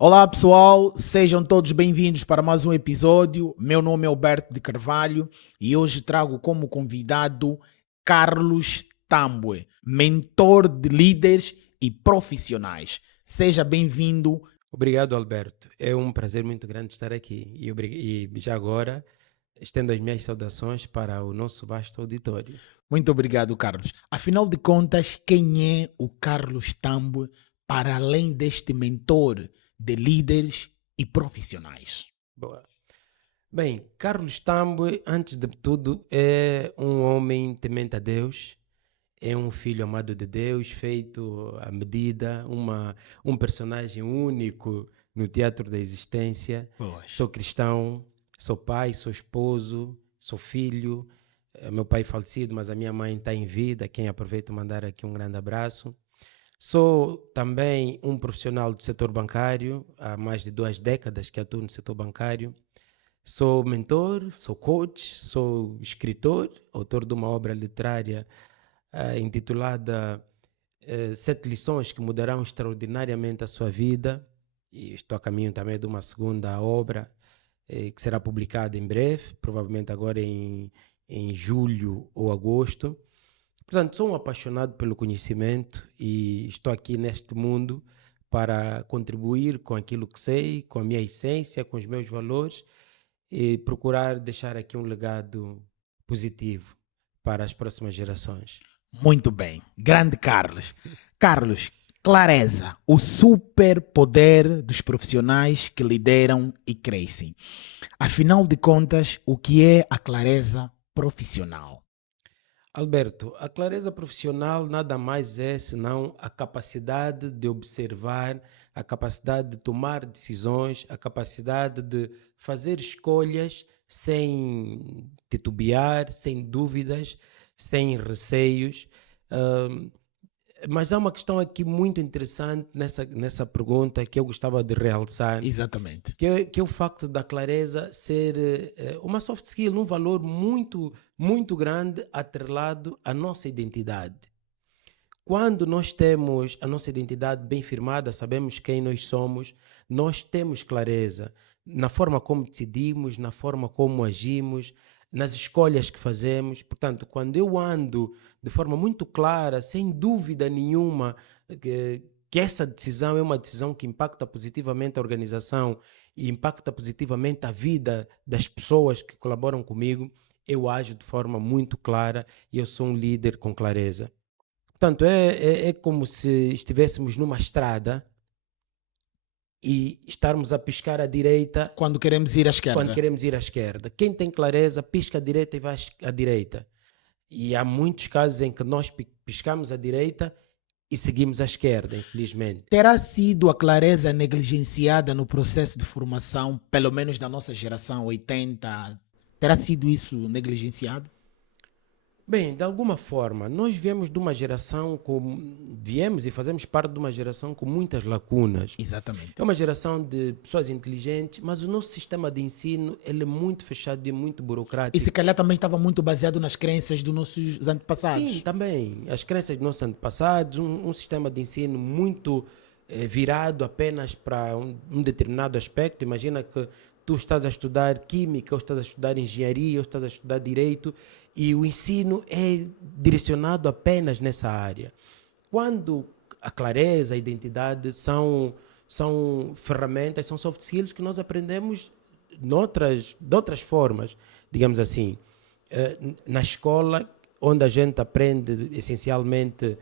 Olá pessoal, sejam todos bem-vindos para mais um episódio. Meu nome é Alberto de Carvalho e hoje trago como convidado Carlos Tambwe, mentor de líderes e profissionais. Seja bem-vindo. Obrigado, Alberto. É um prazer muito grande estar aqui. E já agora estendo as minhas saudações para o nosso vasto auditório. Muito obrigado, Carlos. Afinal de contas, quem é o Carlos Tambwe para além deste mentor de líderes e profissionais? Boa. Bem, Carlos Tambwe, antes de tudo, é um homem temente a Deus, é um filho amado de Deus, feito à medida, um personagem único no teatro da existência. Pois. Sou cristão, sou pai, sou esposo, sou filho. Meu pai falecido, mas a minha mãe está em vida, a quem aproveito mandar aqui um grande abraço. Sou também um profissional do setor bancário, há mais de 2 décadas que atuo no setor bancário. Sou mentor, sou coach, sou escritor, autor de uma obra literária intitulada 7 lições que mudarão extraordinariamente a sua vida. E estou a caminho também de uma segunda obra que será publicada em breve, provavelmente agora em julho ou agosto. Portanto, sou um apaixonado pelo conhecimento e estou aqui neste mundo para contribuir com aquilo que sei, com a minha essência, com os meus valores e procurar deixar aqui um legado positivo para as próximas gerações. Muito bem. Grande Carlos. Carlos, clareza, o superpoder dos profissionais que lideram e crescem. Afinal de contas, o que é a clareza profissional? Alberto, a clareza profissional nada mais é senão a capacidade de observar, a capacidade de tomar decisões, a capacidade de fazer escolhas sem titubear, sem dúvidas, sem receios. Ahm, mas há uma questão aqui muito interessante nessa pergunta que eu gostava de realçar, Exatamente. que é o facto da clareza ser uma soft skill, um valor muito grande atrelado à nossa identidade. Quando nós temos a nossa identidade bem firmada, sabemos quem nós somos, nós temos clareza na forma como decidimos, na forma como agimos, nas escolhas que fazemos. Portanto, quando eu ando de forma muito clara, sem dúvida nenhuma, que essa decisão é uma decisão que impacta positivamente a organização e impacta positivamente a vida das pessoas que colaboram comigo, eu ajo de forma muito clara e eu sou um líder com clareza. Portanto, é como se estivéssemos numa estrada e estarmos a piscar à direita Quando queremos ir à quando esquerda. queremos ir à esquerda. Quem tem clareza, pisca à direita e vai à direita. E há muitos casos em que nós piscamos à direita e seguimos à esquerda, infelizmente. Terá sido a clareza negligenciada no processo de formação, pelo menos da nossa geração 80? Terá sido isso negligenciado? Bem, de alguma forma, nós viemos e fazemos parte de uma geração com muitas lacunas. É Exatamente. uma geração de pessoas inteligentes, mas o nosso sistema de ensino ele é muito fechado e muito E se burocrático. calhar também estava muito baseado nas crenças dos nossos Sim, antepassados. também. As crenças dos nossos antepassados, um sistema de ensino muito virado apenas para um determinado aspecto. Imagina que tu estás a estudar química, ou estás a estudar engenharia, ou estás a estudar direito, e o ensino é direcionado apenas nessa área. Quando a clareza, a identidade são ferramentas, são soft skills que nós aprendemos de outras formas, digamos assim. Na escola, onde a gente aprende essencialmente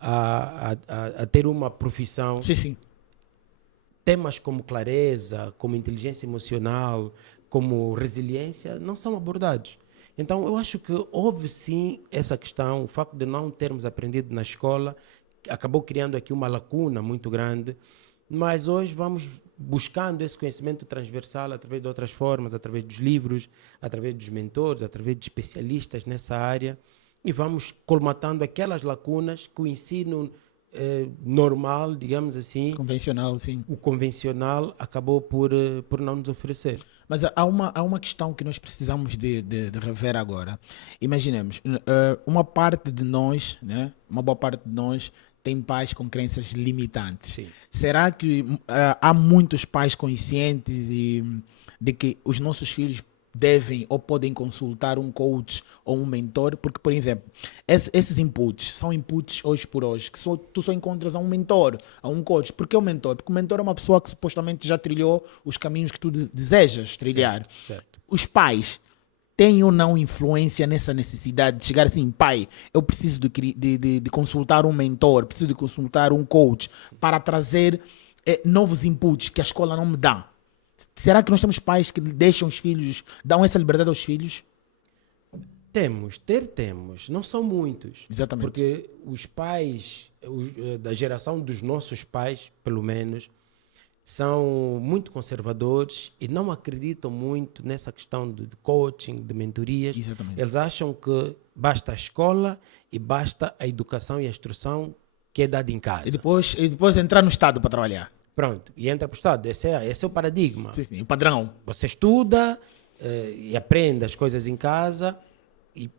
a ter uma profissão, Sim, sim. temas como clareza, como inteligência emocional, como resiliência, não são abordados. Então, eu acho que houve sim essa questão, o facto de não termos aprendido na escola, acabou criando aqui uma lacuna muito grande, mas hoje vamos buscando esse conhecimento transversal através de outras formas, através dos livros, através dos mentores, através de especialistas nessa área, e vamos colmatando aquelas lacunas que o ensino normal, digamos assim, Convencional, sim. o convencional acabou por não nos oferecer. Mas há uma questão que nós precisamos de rever agora. Imaginemos, uma parte de nós, né, uma boa parte de nós, têm pais com crenças limitantes. Sim. Será que há muitos pais conscientes de que os nossos filhos devem ou podem consultar um coach ou um mentor? Porque, por exemplo, esses inputs são inputs hoje por hoje, que tu só encontras a um mentor, a um coach. Por que o mentor? Porque o mentor é uma pessoa que supostamente já trilhou os caminhos que tu desejas trilhar. Certo. Os pais têm ou não influência nessa necessidade de chegar assim, pai, eu preciso de consultar um mentor, preciso de consultar um coach para trazer novos inputs que a escola não me dá? Será que nós temos pais que deixam os filhos, dão essa liberdade aos filhos? Temos, não são muitos. Exatamente. Porque os pais, da geração dos nossos pais, pelo menos, são muito conservadores e não acreditam muito nessa questão de coaching, de mentorias. Exatamente. Eles acham que basta a escola e basta a educação e a instrução que é dada em casa. E depois entrar no Estado para trabalhar. Pronto, e entra para o Estado. Esse é o paradigma. Sim, o padrão. Você estuda e aprende as coisas em casa e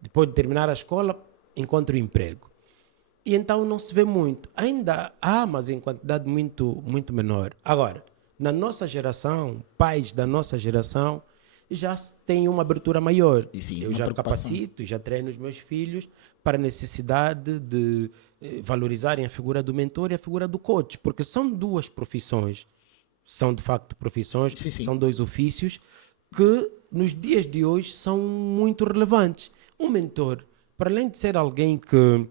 depois de terminar a escola encontra o emprego. E então não se vê muito. Ainda há, mas em quantidade muito, muito menor. Agora, na nossa geração, pais da nossa geração já têm uma abertura maior. E sim, eu uma já preocupação. capacito e já treino os meus filhos para a necessidade de valorizarem a figura do mentor e a figura do coach, porque são duas profissões, são de facto profissões, Sim. são dois ofícios que nos dias de hoje são muito relevantes. Um mentor, para além de ser alguém que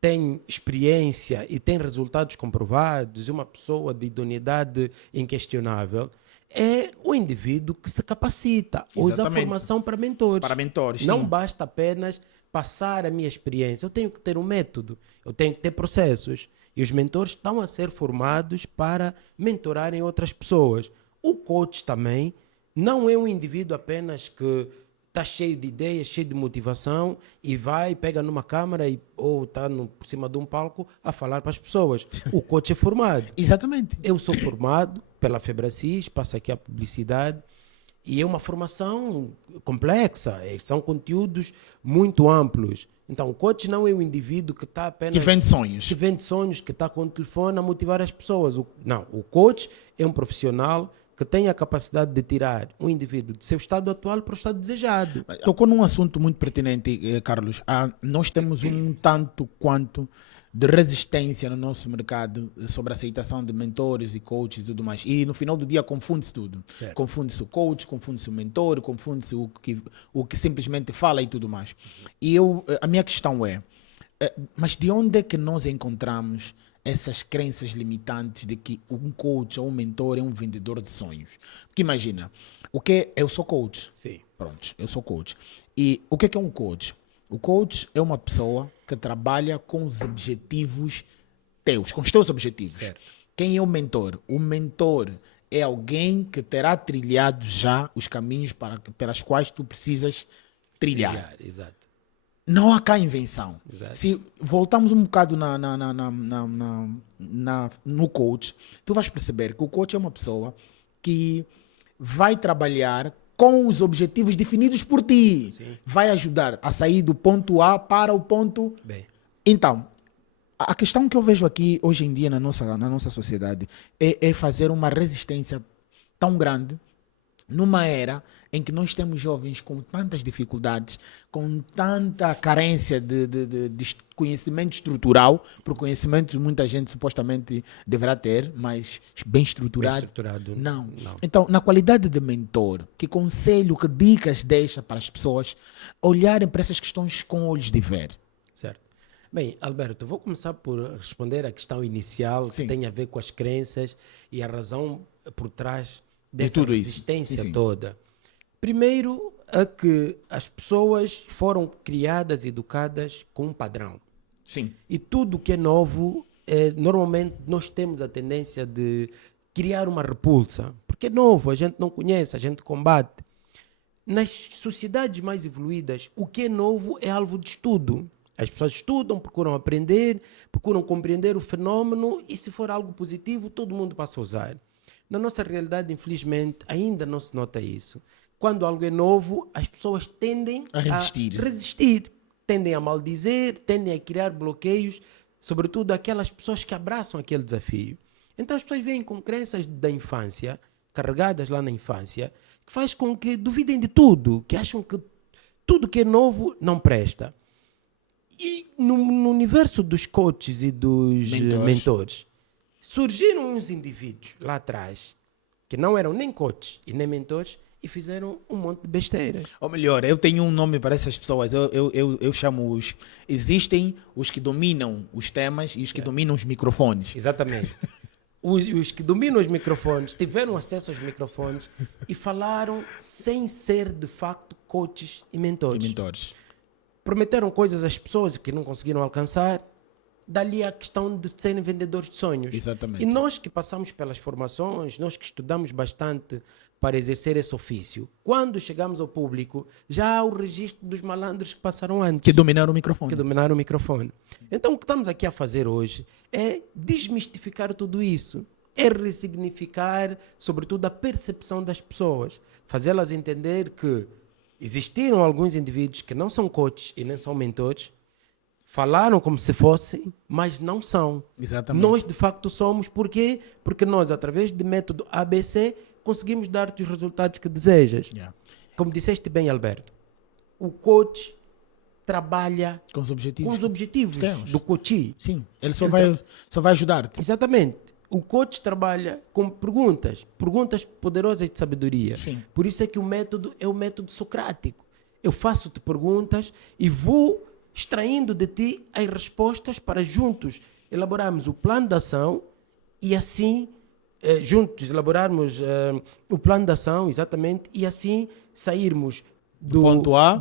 tem experiência e tem resultados comprovados, uma pessoa de idoneidade inquestionável, é o indivíduo que se capacita, usa a Exatamente. formação para mentores. Para mentores, Não sim. basta apenas passar a minha experiência, eu tenho que ter um método, eu tenho que ter processos. E os mentores estão a ser formados para mentorarem outras pessoas. O coach também não é um indivíduo apenas que está cheio de ideias, cheio de motivação e vai, pega numa câmara ou está por cima de um palco a falar para as pessoas. O coach é formado. Exatamente. Eu sou formado pela Febracis, passo aqui a publicidade, e é uma formação complexa, são conteúdos muito amplos. Então, o coach não é o indivíduo que está apenas... Que vende sonhos. Que vende sonhos, que está com o telefone a motivar as pessoas. Não, o coach é um profissional que tem a capacidade de tirar um indivíduo do seu estado atual para o estado desejado. Tocou num assunto muito pertinente, Carlos. Nós temos um tanto quanto de resistência no nosso mercado sobre a aceitação de mentores e coaches e tudo mais. E no final do dia confunde-se tudo. Certo. Confunde-se o coach, confunde-se o mentor, confunde-se o que simplesmente fala e tudo mais. E a minha questão é, mas de onde é que nós encontramos essas crenças limitantes de que um coach ou um mentor é um vendedor de sonhos? Porque imagina, eu sou coach. Sim. Pronto, eu sou coach. E o que é um coach? O coach é uma pessoa que trabalha com os objetivos teus, com os teus objetivos. Certo. Quem é o mentor? O mentor é alguém que terá trilhado já os caminhos pelas quais tu precisas trilhar. Exato. Não há cá invenção. Exato. Se voltamos um bocado no coach, tu vais perceber que o coach é uma pessoa que vai trabalhar com os objetivos definidos por ti. Sim. Vai ajudar a sair do ponto A para o ponto B. Então, a questão que eu vejo aqui hoje em dia na nossa sociedade é fazer uma resistência tão grande numa era em que nós temos jovens com tantas dificuldades, com tanta carência de conhecimento estrutural, por conhecimento muita gente supostamente deverá ter, mas bem estruturado. Bem estruturado. Não. Não. Então, na qualidade de mentor, que conselho, que dicas deixa para as pessoas olharem para essas questões com olhos de ver? Certo. Bem, Alberto, vou começar por responder à questão inicial, que Sim. tem a ver com as crenças e a razão por trás dessa tudo isso. resistência Sim. toda. Primeiro, é que as pessoas foram criadas e educadas com um padrão. Sim. E tudo que é novo, normalmente nós temos a tendência de criar uma repulsa. Porque é novo, a gente não conhece, a gente combate. Nas sociedades mais evoluídas, o que é novo é alvo de estudo. As pessoas estudam, procuram aprender, procuram compreender o fenômeno e, se for algo positivo, todo mundo passa a usar. Na nossa realidade, infelizmente, ainda não se nota isso. Quando algo é novo, as pessoas tendem A resistir. a resistir, tendem a maldizer, tendem a criar bloqueios, sobretudo aquelas pessoas que abraçam aquele desafio. Então as pessoas vêm com crenças da infância, carregadas lá na infância, que faz com que duvidem de tudo, que acham que tudo que é novo não presta. E no universo dos coaches e dos mentores, surgiram uns indivíduos lá atrás que não eram nem coaches e nem mentores e fizeram um monte de besteiras. Ou melhor, eu tenho um nome para essas pessoas. Eu chamo-os... Existem os que dominam os temas e os que dominam os microfones. Exatamente. Os que dominam os microfones tiveram acesso aos microfones e falaram sem ser de facto coaches e mentores. Prometeram coisas às pessoas que não conseguiram alcançar. Dali a questão de serem vendedores de sonhos. Exatamente. E nós que passamos pelas formações, nós que estudamos bastante para exercer esse ofício, quando chegamos ao público, já há o registro dos malandros que passaram antes. Que dominaram o microfone. Então o que estamos aqui a fazer hoje é desmistificar tudo isso. É ressignificar, sobretudo, a percepção das pessoas. Fazê-las entender que existiram alguns indivíduos que não são coaches e nem são mentores, falaram como se fossem, mas não são. Exatamente. Nós, de facto, somos. Por quê? Porque nós, através do método ABC, conseguimos dar-te os resultados que desejas. Yeah. Como disseste bem, Alberto, o coach trabalha Com os objetivos do coach. Sim, ele só vai ajudar-te. Exatamente. O coach trabalha com perguntas poderosas de sabedoria. Sim. Por isso é que o método é o método socrático. Eu faço-te perguntas e vou extraindo de ti as respostas para juntos elaborarmos o plano de ação e assim, juntos elaborarmos o plano de ação, exatamente, e assim sairmos do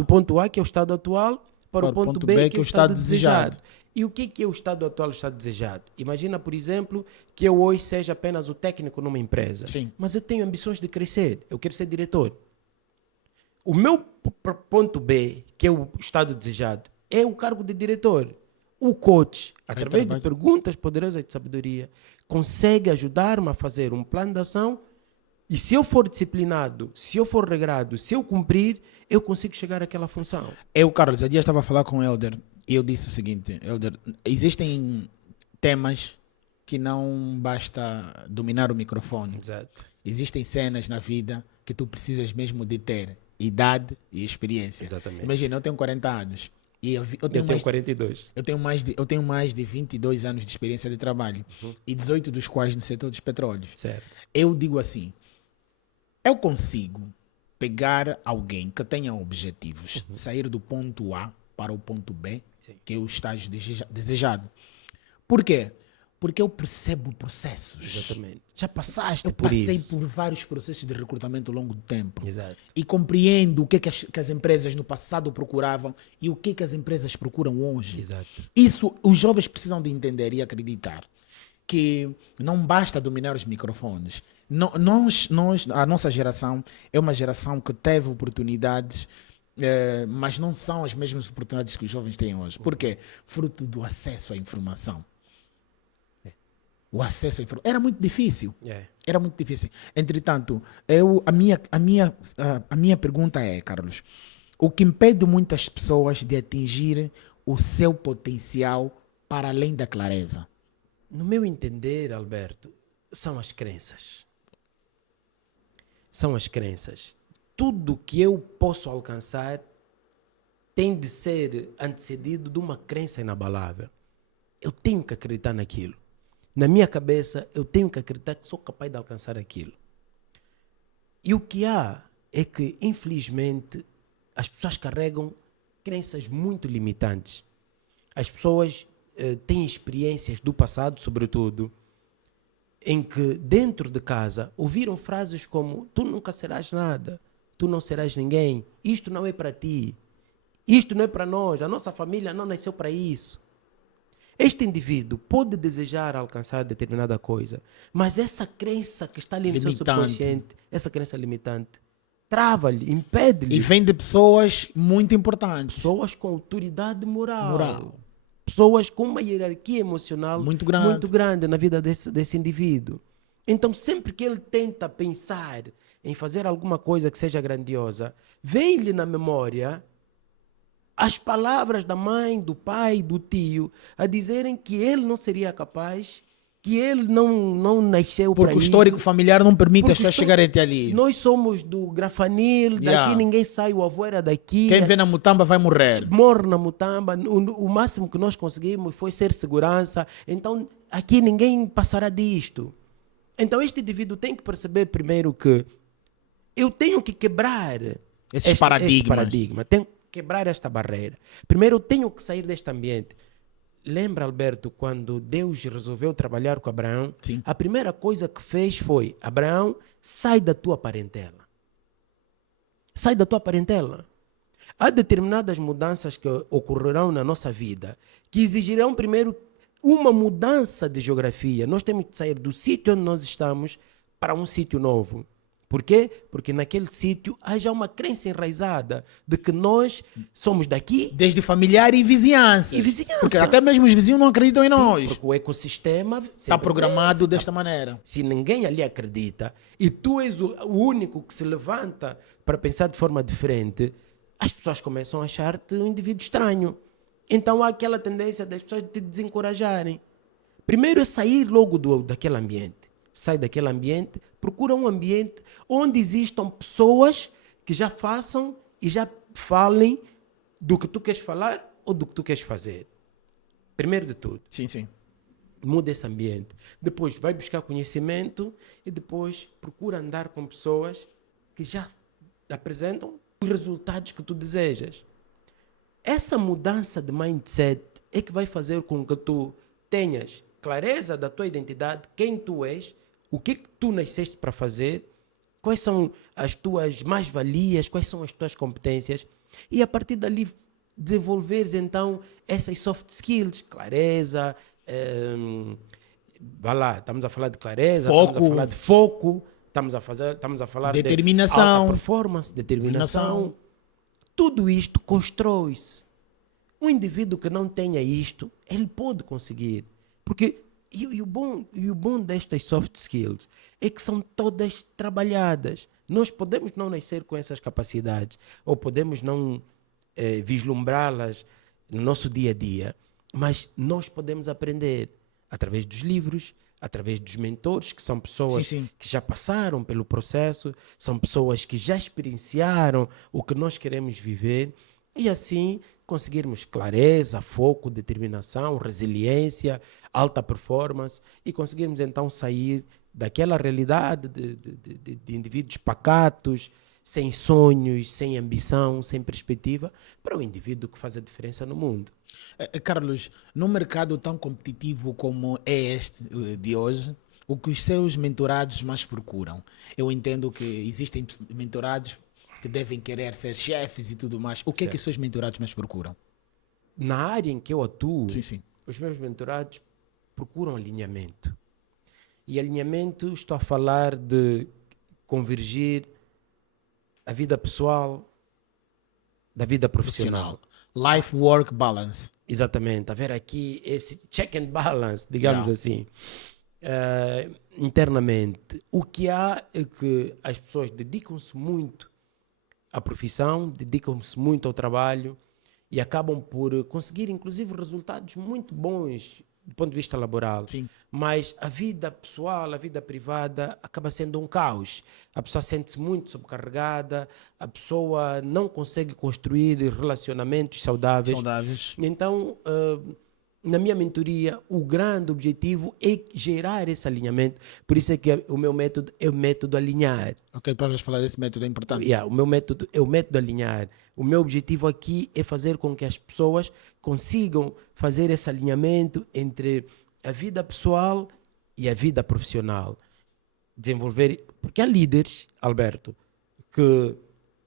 ponto A, que é o estado atual, para o ponto B, que é o estado desejado. E o que é o estado atual e o estado desejado? Imagina, por exemplo, que eu hoje seja apenas o técnico numa empresa. Sim. Mas eu tenho ambições de crescer. Eu quero ser diretor. O meu ponto B, que é o estado desejado, é o cargo de diretor. O coach, através de perguntas poderosas de sabedoria, consegue ajudar-me a fazer um plano de ação e se eu for disciplinado, se eu for regrado, se eu cumprir, eu consigo chegar àquela função. Carlos, há dia estava a falar com o Helder e eu disse o seguinte: Helder, existem temas que não basta dominar o microfone. Exato. Existem cenas na vida que tu precisas mesmo de ter idade e experiência. Exatamente. Imagina, eu tenho 40 anos. E eu tenho 42. Eu tenho mais de 22 anos de experiência de trabalho. E 18 dos quais no setor dos petróleos. Certo. Eu digo assim, eu consigo pegar alguém que tenha objetivos, sair do ponto A para o ponto B, Sim. que é o estágio desejado. Por quê? Porque eu percebo processos. Exatamente. Já passaste por passei isso. por vários processos de recrutamento ao longo do tempo. Exato. E compreendo o que as empresas no passado procuravam e o que as empresas procuram hoje. Exato. Isso os jovens precisam de entender e acreditar. Que não basta dominar os microfones. A nossa geração é uma geração que teve oportunidades, mas não são as mesmas oportunidades que os jovens têm hoje. Por quê? Fruto do acesso à informação. O acesso à informação. Era muito difícil. Era muito difícil. Entretanto, a minha pergunta é, Carlos, o que impede muitas pessoas de atingir o seu potencial para além da clareza? No meu entender, Alberto, são as crenças. São as crenças. Tudo que eu posso alcançar tem de ser antecedido de uma crença inabalável. Eu tenho que acreditar naquilo. Na minha cabeça, eu tenho que acreditar que sou capaz de alcançar aquilo. E o que há é que, infelizmente, as pessoas carregam crenças muito limitantes. As pessoas têm experiências do passado, sobretudo, em que dentro de casa ouviram frases como: tu nunca serás nada, tu não serás ninguém, isto não é para ti, isto não é para nós, a nossa família não nasceu para isso. Este indivíduo pode desejar alcançar determinada coisa, mas essa crença que está ali no seu subconsciente, essa crença limitante, trava-lhe, impede-lhe. E vem de pessoas muito importantes. Pessoas com autoridade moral. Pessoas com uma hierarquia emocional muito grande na vida desse indivíduo. Então, sempre que ele tenta pensar em fazer alguma coisa que seja grandiosa, vem-lhe na memória as palavras da mãe, do pai, do tio, a dizerem que ele não seria capaz, que ele não nasceu para Porque o isso. histórico familiar não permite as Porque pessoas chegarem até ali. nós somos do Grafanil, daqui Yeah. ninguém sai, o avô era daqui. Quem vê na Mutamba vai morrer. Morre na Mutamba, o máximo que nós conseguimos foi ser segurança, então aqui ninguém passará disto. Então este indivíduo tem que perceber primeiro que eu tenho que quebrar Esses este paradigma, tenho que quebrar esta barreira. Primeiro eu tenho que sair deste ambiente. Lembra, Alberto, quando Deus resolveu trabalhar com Abraão? Sim. A primeira coisa que fez foi: Abraão, sai da tua parentela. Sai da tua parentela. Há determinadas mudanças que ocorrerão na nossa vida que exigirão primeiro uma mudança de geografia. Nós temos que sair do sítio onde nós estamos para um sítio novo. Por quê? Porque naquele sítio há já uma crença enraizada de que nós somos daqui. Desde familiar e vizinhança. E vizinhança. Porque até mesmo os vizinhos não acreditam em Sim, nós. porque o ecossistema Está programado sempre desta maneira. Se ninguém ali acredita e tu és o único que se levanta para pensar de forma diferente, as pessoas começam a achar-te um indivíduo estranho. Então há aquela tendência das pessoas te desencorajarem. Primeiro é sair logo daquele ambiente. Sai daquele ambiente, procura um ambiente onde existam pessoas que já façam e já falem do que tu queres falar ou do que tu queres fazer. Primeiro de tudo. Sim, sim. Muda esse ambiente. Depois vai buscar conhecimento e depois procura andar com pessoas que já apresentam os resultados que tu desejas. Essa mudança de mindset é que vai fazer com que tu tenhas clareza da tua identidade, quem tu és, o que tu nasceste para fazer, quais são as tuas mais-valias, quais são as tuas competências, e a partir dali desenvolveres então essas soft skills, clareza, vá lá, estamos a falar de clareza, Foco. estamos a falar de foco, estamos a falar Determinação. de alta performance, determinação. Tudo isto constrói-se. Um indivíduo que não tenha isto, ele pode conseguir. Porque e o bom destas soft skills é que são todas trabalhadas. Nós podemos não nascer com essas capacidades, ou podemos não vislumbrá-las no nosso dia a dia, mas nós podemos aprender através dos livros, através dos mentores, que são pessoas Sim, sim. que já passaram pelo processo, são pessoas que já experienciaram o que nós queremos viver, e assim conseguirmos clareza, foco, determinação, resiliência, alta performance, e conseguirmos então sair daquela realidade de indivíduos pacatos, sem sonhos, sem ambição, sem perspectiva, para o indivíduo que faz a diferença no mundo. Carlos, num mercado tão competitivo como é este de hoje, o que os seus mentorados mais procuram? Eu entendo que existem mentorados que devem querer ser chefes e tudo mais. O que é que os seus mentorados mais procuram? Na área em que eu atuo, Sim. os meus mentorados procuram alinhamento. E alinhamento, estou a falar de convergir a vida pessoal da vida profissional. Life-work balance. Exatamente, haver aqui esse check and balance, digamos assim. Internamente, o que há é que as pessoas dedicam-se muito à profissão, dedicam-se muito ao trabalho e acabam por conseguir, inclusive, resultados muito bons do ponto de vista laboral. Sim. Mas a vida pessoal, a vida privada acaba sendo um caos. A pessoa sente-se muito sobrecarregada, a pessoa não consegue construir relacionamentos saudáveis. Então, na minha mentoria, o grande objetivo é gerar esse alinhamento. Por isso é que o meu método é o método alinhar. Ok, para falar desse método é importante. O meu método é o método alinhar. O meu objetivo aqui é fazer com que as pessoas consigam fazer esse alinhamento entre a vida pessoal e a vida profissional. Desenvolver, porque há líderes, Alberto, que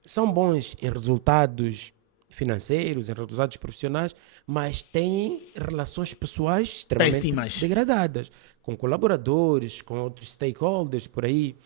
são bons em resultados financeiros, em resultados profissionais, mas têm relações pessoais extremamente péssimas, degradadas, com colaboradores, com outros stakeholders por aí,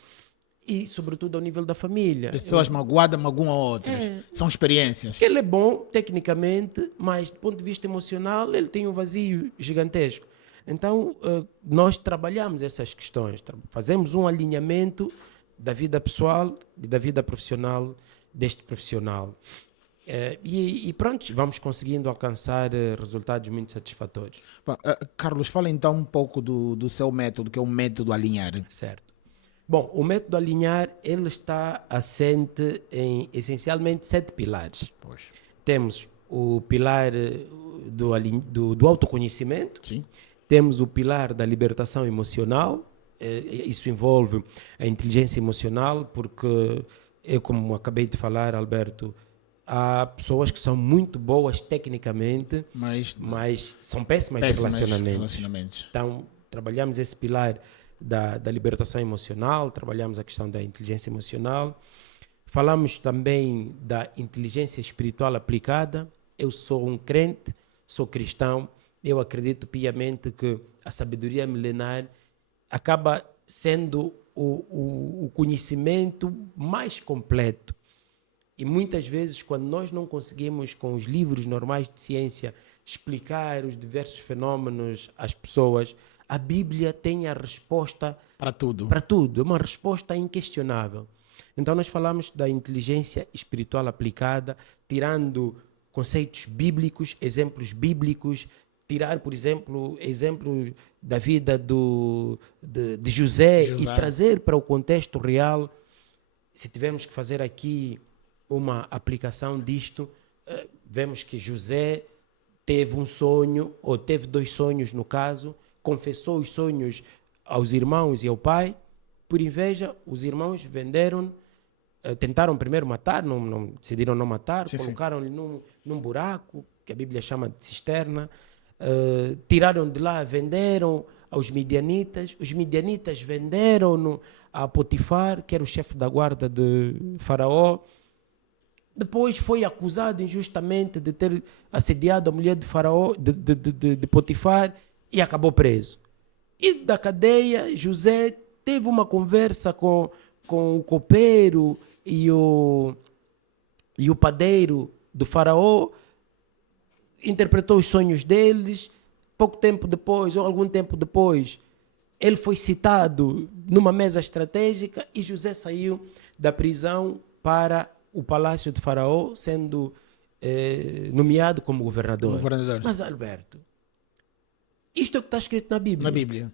e sobretudo ao nível da família. Pessoas magoadas magoam outras. São experiências. Ele é bom tecnicamente, mas do ponto de vista emocional ele tem um vazio gigantesco. Então nós trabalhamos essas questões, fazemos um alinhamento da vida pessoal e da vida profissional deste profissional. E pronto, vamos conseguindo alcançar resultados muito satisfatórios. Carlos, fala então um pouco do seu método, que é o método alinhar. Certo. Bom, o método alinhar, ele está assente em essencialmente 7 pilares. Pois. Temos o pilar do autoconhecimento, Sim. temos o pilar da libertação emocional, isso envolve a inteligência emocional, porque eu, como acabei de falar, Alberto, há pessoas que são muito boas tecnicamente, mas são péssimas de relacionamentos. Então, trabalhamos esse pilar da libertação emocional, trabalhamos a questão da inteligência emocional, falamos também da inteligência espiritual aplicada. Eu sou um crente, sou cristão, eu acredito piamente que a sabedoria milenar acaba sendo o conhecimento mais completo. E muitas vezes, quando nós não conseguimos, com os livros normais de ciência, explicar os diversos fenômenos às pessoas, a Bíblia tem a resposta para tudo. Para tudo, é uma resposta inquestionável. Então nós falamos da inteligência espiritual aplicada, tirando conceitos bíblicos, exemplos bíblicos, tirar, por exemplo, exemplos da vida de José e trazer para o contexto real. Se tivermos que fazer aqui uma aplicação disto, vemos que José teve um sonho, ou teve 2 sonhos no caso, confessou os sonhos aos irmãos e ao pai. Por inveja, os irmãos venderam, tentaram primeiro matar, decidiram não matar, colocaram-lhe num buraco, que a Bíblia chama de cisterna, tiraram de lá, venderam aos midianitas, os midianitas venderam-no a Potifar, que era o chefe da guarda de Faraó. Depois foi acusado injustamente de ter assediado a mulher de Faraó, de Potifar, e acabou preso. E da cadeia, José teve uma conversa com o copeiro e o padeiro do Faraó, interpretou os sonhos deles. Pouco tempo depois, ou algum tempo depois, ele foi citado numa mesa estratégica e José saiu da prisão para o palácio de Faraó, sendo nomeado como governador. Mas, Alberto, isto é o que está escrito na Bíblia. Na Bíblia.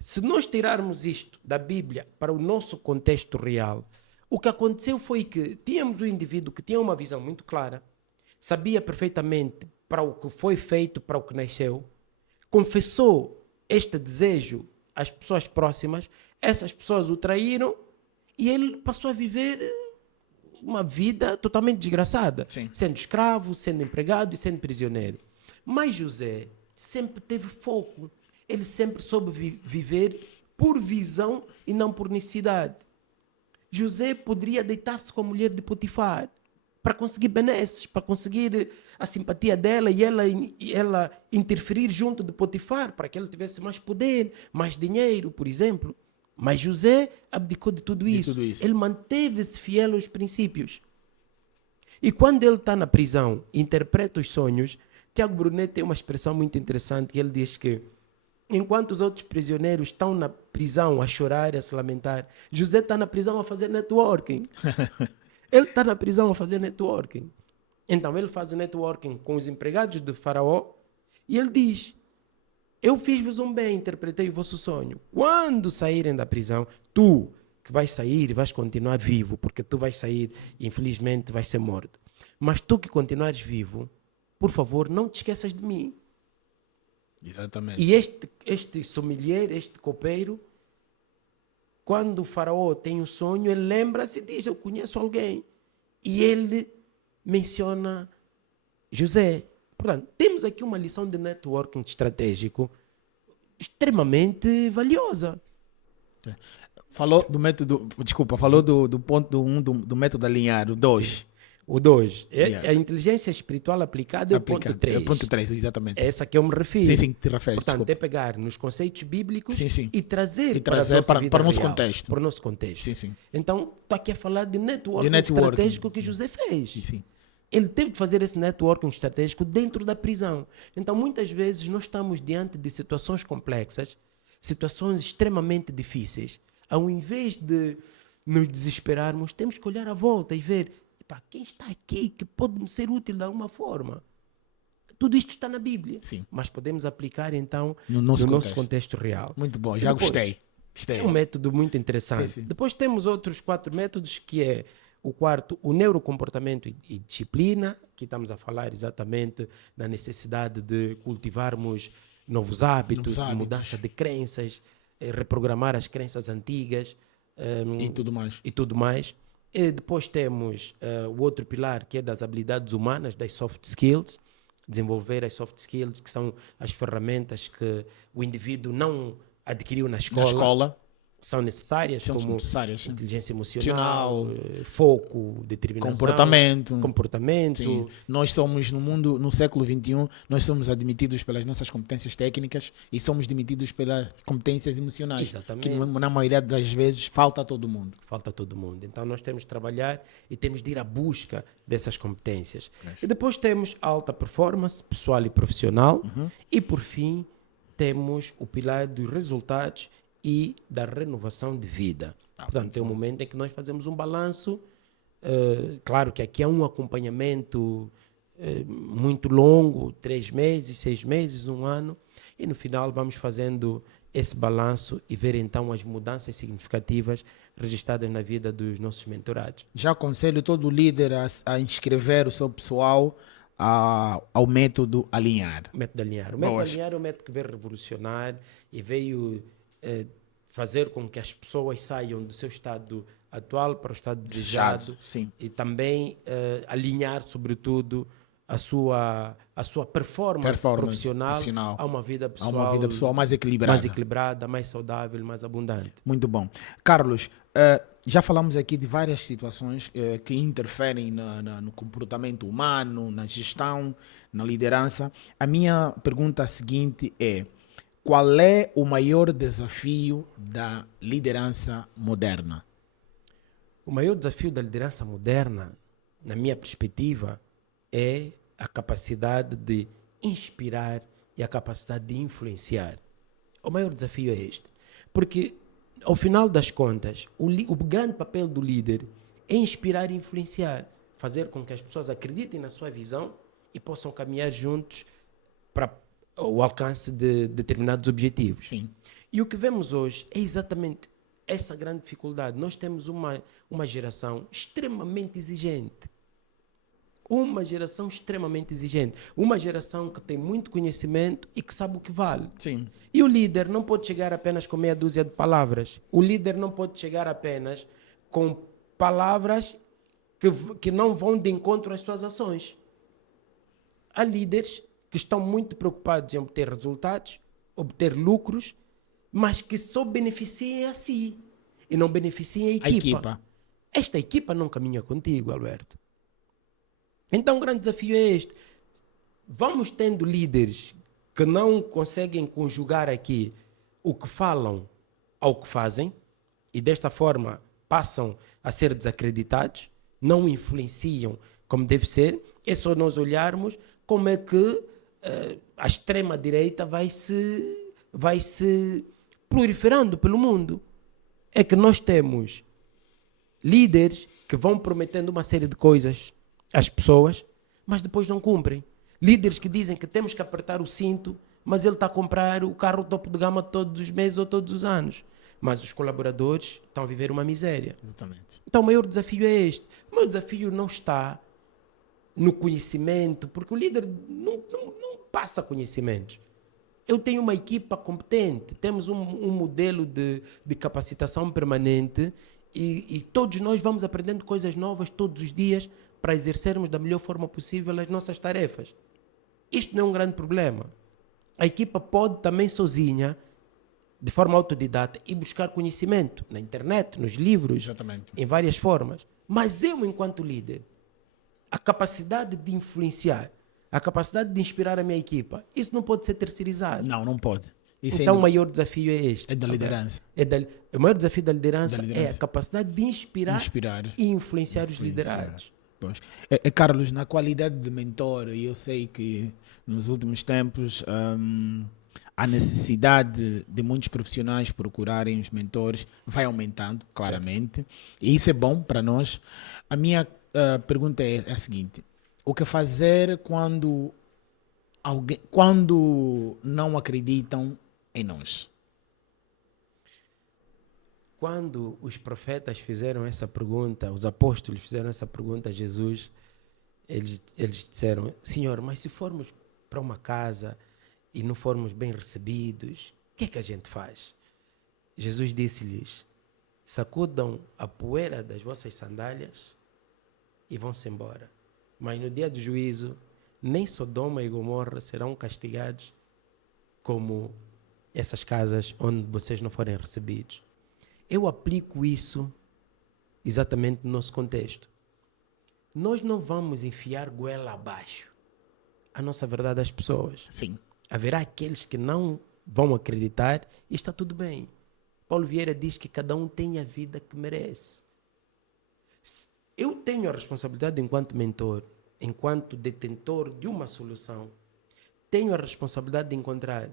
Se nós tirarmos isto da Bíblia para o nosso contexto real, o que aconteceu foi que tínhamos um indivíduo que tinha uma visão muito clara, sabia perfeitamente para o que foi feito, para o que nasceu, confessou este desejo às pessoas próximas, essas pessoas o traíram e ele passou a viver uma vida totalmente desgraçada, sendo escravo, sendo empregado e sendo prisioneiro. Mas José sempre teve foco, ele sempre soube viver por visão e não por necessidade. José poderia deitar-se com a mulher de Potifar para conseguir benesses, para conseguir a simpatia dela e ela interferir junto de Potifar para que ele tivesse mais poder, mais dinheiro, por exemplo. Mas José abdicou de tudo isso. Ele manteve-se fiel aos princípios. E quando ele está na prisão, interpreta os sonhos, Tiago Brunet tem uma expressão muito interessante, que ele diz que enquanto os outros prisioneiros estão na prisão a chorar e a se lamentar, José está na prisão a fazer networking. Ele está na prisão a fazer networking. Então ele faz o networking com os empregados de Faraó e ele diz: eu fiz-vos um bem, interpretei o vosso sonho. Quando saírem da prisão, tu que vais sair e vais continuar vivo, porque tu vais sair e infelizmente vais ser morto. Mas tu que continuares vivo, por favor, não te esqueças de mim. Exatamente. E este sommelier, este copeiro, quando o Faraó tem um sonho, ele lembra-se e diz: eu conheço alguém. E ele menciona José. Portanto, temos aqui uma lição de networking estratégico extremamente valiosa. Falou do método, desculpa, falou do ponto 1 do método alinhar, o 2. O 2. A inteligência espiritual aplicada é o ponto 3. É o ponto 3, exatamente. É essa que eu me refiro. Sim, te referes. Portanto, desculpa. é pegar nos conceitos bíblicos Sim. e trazer para o nosso contexto. Para o nosso contexto. Sim. Então, estou aqui a falar de networking estratégico que José fez. Sim. Ele teve que fazer esse networking estratégico dentro da prisão. Então, muitas vezes, nós estamos diante de situações complexas, situações extremamente difíceis. Ao invés de nos desesperarmos, temos que olhar à volta e ver: pá, quem está aqui que pode me ser útil de alguma forma? Tudo isto está na Bíblia, Sim. mas podemos aplicar então No no nosso nosso contexto. contexto real. Muito bom, E já depois, gostei. é um método muito interessante. Sim, sim. Depois temos outros 4 métodos, que é o quarto, o neurocomportamento e disciplina, que estamos a falar exatamente na necessidade de cultivarmos novos hábitos, mudança de crenças, reprogramar as crenças antigas E tudo mais. e tudo mais. E depois temos o outro pilar, que é das habilidades humanas, das soft skills, desenvolver as soft skills, que são as ferramentas que o indivíduo não adquiriu na escola. São necessárias, São como necessárias, sim. inteligência emocional, foco, determinação, comportamento. Sim. Nós somos, no século XXI, nós somos admitidos pelas nossas competências técnicas e somos demitidos pelas competências emocionais. Exatamente. Que na maioria das vezes falta a todo mundo. Falta a todo mundo. Então nós temos de trabalhar e temos de ir à busca dessas competências. E depois temos a alta performance, pessoal e profissional. E por fim, temos o pilar dos resultados e da renovação de vida. Portanto, tem um momento em que nós fazemos um balanço. Claro que aqui há um acompanhamento muito longo, 3 meses, 6 meses, 1 ano, e no final vamos fazendo esse balanço e ver então as mudanças significativas registradas na vida dos nossos mentorados. Já aconselho todo líder a inscrever o seu pessoal ao método Alinhar. O método Alinhar. O método Alinhar é um método que veio revolucionar e veio fazer com que as pessoas saiam do seu estado atual para o estado desejado. Sim. E também alinhar, sobretudo, a sua performance profissional a uma vida pessoal mais equilibrada, mais saudável, mais abundante. Muito bom. Carlos, já falamos aqui de várias situações que interferem no comportamento humano, na gestão, na liderança. A minha pergunta seguinte é: qual é o maior desafio da liderança moderna? O maior desafio da liderança moderna, na minha perspectiva, é a capacidade de inspirar e a capacidade de influenciar. O maior desafio é este. Porque, ao final das contas, o grande papel do líder é inspirar e influenciar. Fazer com que as pessoas acreditem na sua visão e possam caminhar juntos para o alcance de determinados objetivos. Sim. E o que vemos hoje é exatamente essa grande dificuldade. Nós temos uma geração extremamente exigente. Uma geração extremamente exigente. Uma geração que tem muito conhecimento e que sabe o que vale. Sim. E o líder não pode chegar apenas com meia dúzia de palavras. O líder não pode chegar apenas com palavras que não vão de encontro às suas ações. Há líderes que estão muito preocupados em obter resultados, obter lucros, mas que só beneficiem a si e não beneficiem a equipa. Esta equipa não caminha contigo, Alberto. Então o grande desafio é este. Vamos tendo líderes que não conseguem conjugar aqui o que falam ao que fazem e desta forma passam a ser desacreditados, não influenciam como deve ser. É só nós olharmos como é que a extrema-direita vai se proliferando pelo mundo. É que nós temos líderes que vão prometendo uma série de coisas às pessoas, mas depois não cumprem. Líderes que dizem que temos que apertar o cinto, mas ele está a comprar o carro topo de gama todos os meses ou todos os anos. Mas os colaboradores estão a viver uma miséria. Exatamente. Então o maior desafio é este. O maior desafio não está no conhecimento, porque o líder não passa conhecimentos. Eu tenho uma equipa competente, temos um modelo de capacitação permanente e todos nós vamos aprendendo coisas novas todos os dias para exercermos da melhor forma possível as nossas tarefas. Isto não é um grande problema. A equipa pode também sozinha, de forma autodidata, ir buscar conhecimento na internet, nos livros, Exatamente. em várias formas. Mas eu, enquanto líder, a capacidade de influenciar, a capacidade de inspirar a minha equipa, isso não pode ser terceirizado. Não pode. Isso então o maior desafio é este. É da liderança. O maior desafio da liderança é a capacidade de inspirar e influenciar os liderados. Pois. Carlos, na qualidade de mentor, eu sei que nos últimos tempos a necessidade de muitos profissionais procurarem os mentores vai aumentando, claramente. Certo. E isso é bom para nós. A minha pergunta é a seguinte: o que fazer quando não acreditam em nós? Quando os profetas fizeram essa pergunta, os apóstolos fizeram essa pergunta a Jesus, eles disseram: Senhor, mas se formos para uma casa e não formos bem recebidos, o que é que a gente faz? Jesus disse-lhes: sacudam a poeira das vossas sandálias e vão-se embora. Mas no dia do juízo, nem Sodoma e Gomorra serão castigados como essas casas onde vocês não forem recebidos. Eu aplico isso exatamente no nosso contexto. Nós não vamos enfiar goela abaixo a nossa verdade às pessoas. Sim. Haverá aqueles que não vão acreditar e está tudo bem. Paulo Vieira diz que cada um tem a vida que merece. Eu tenho a responsabilidade enquanto mentor, enquanto detentor de uma solução, tenho a responsabilidade de encontrar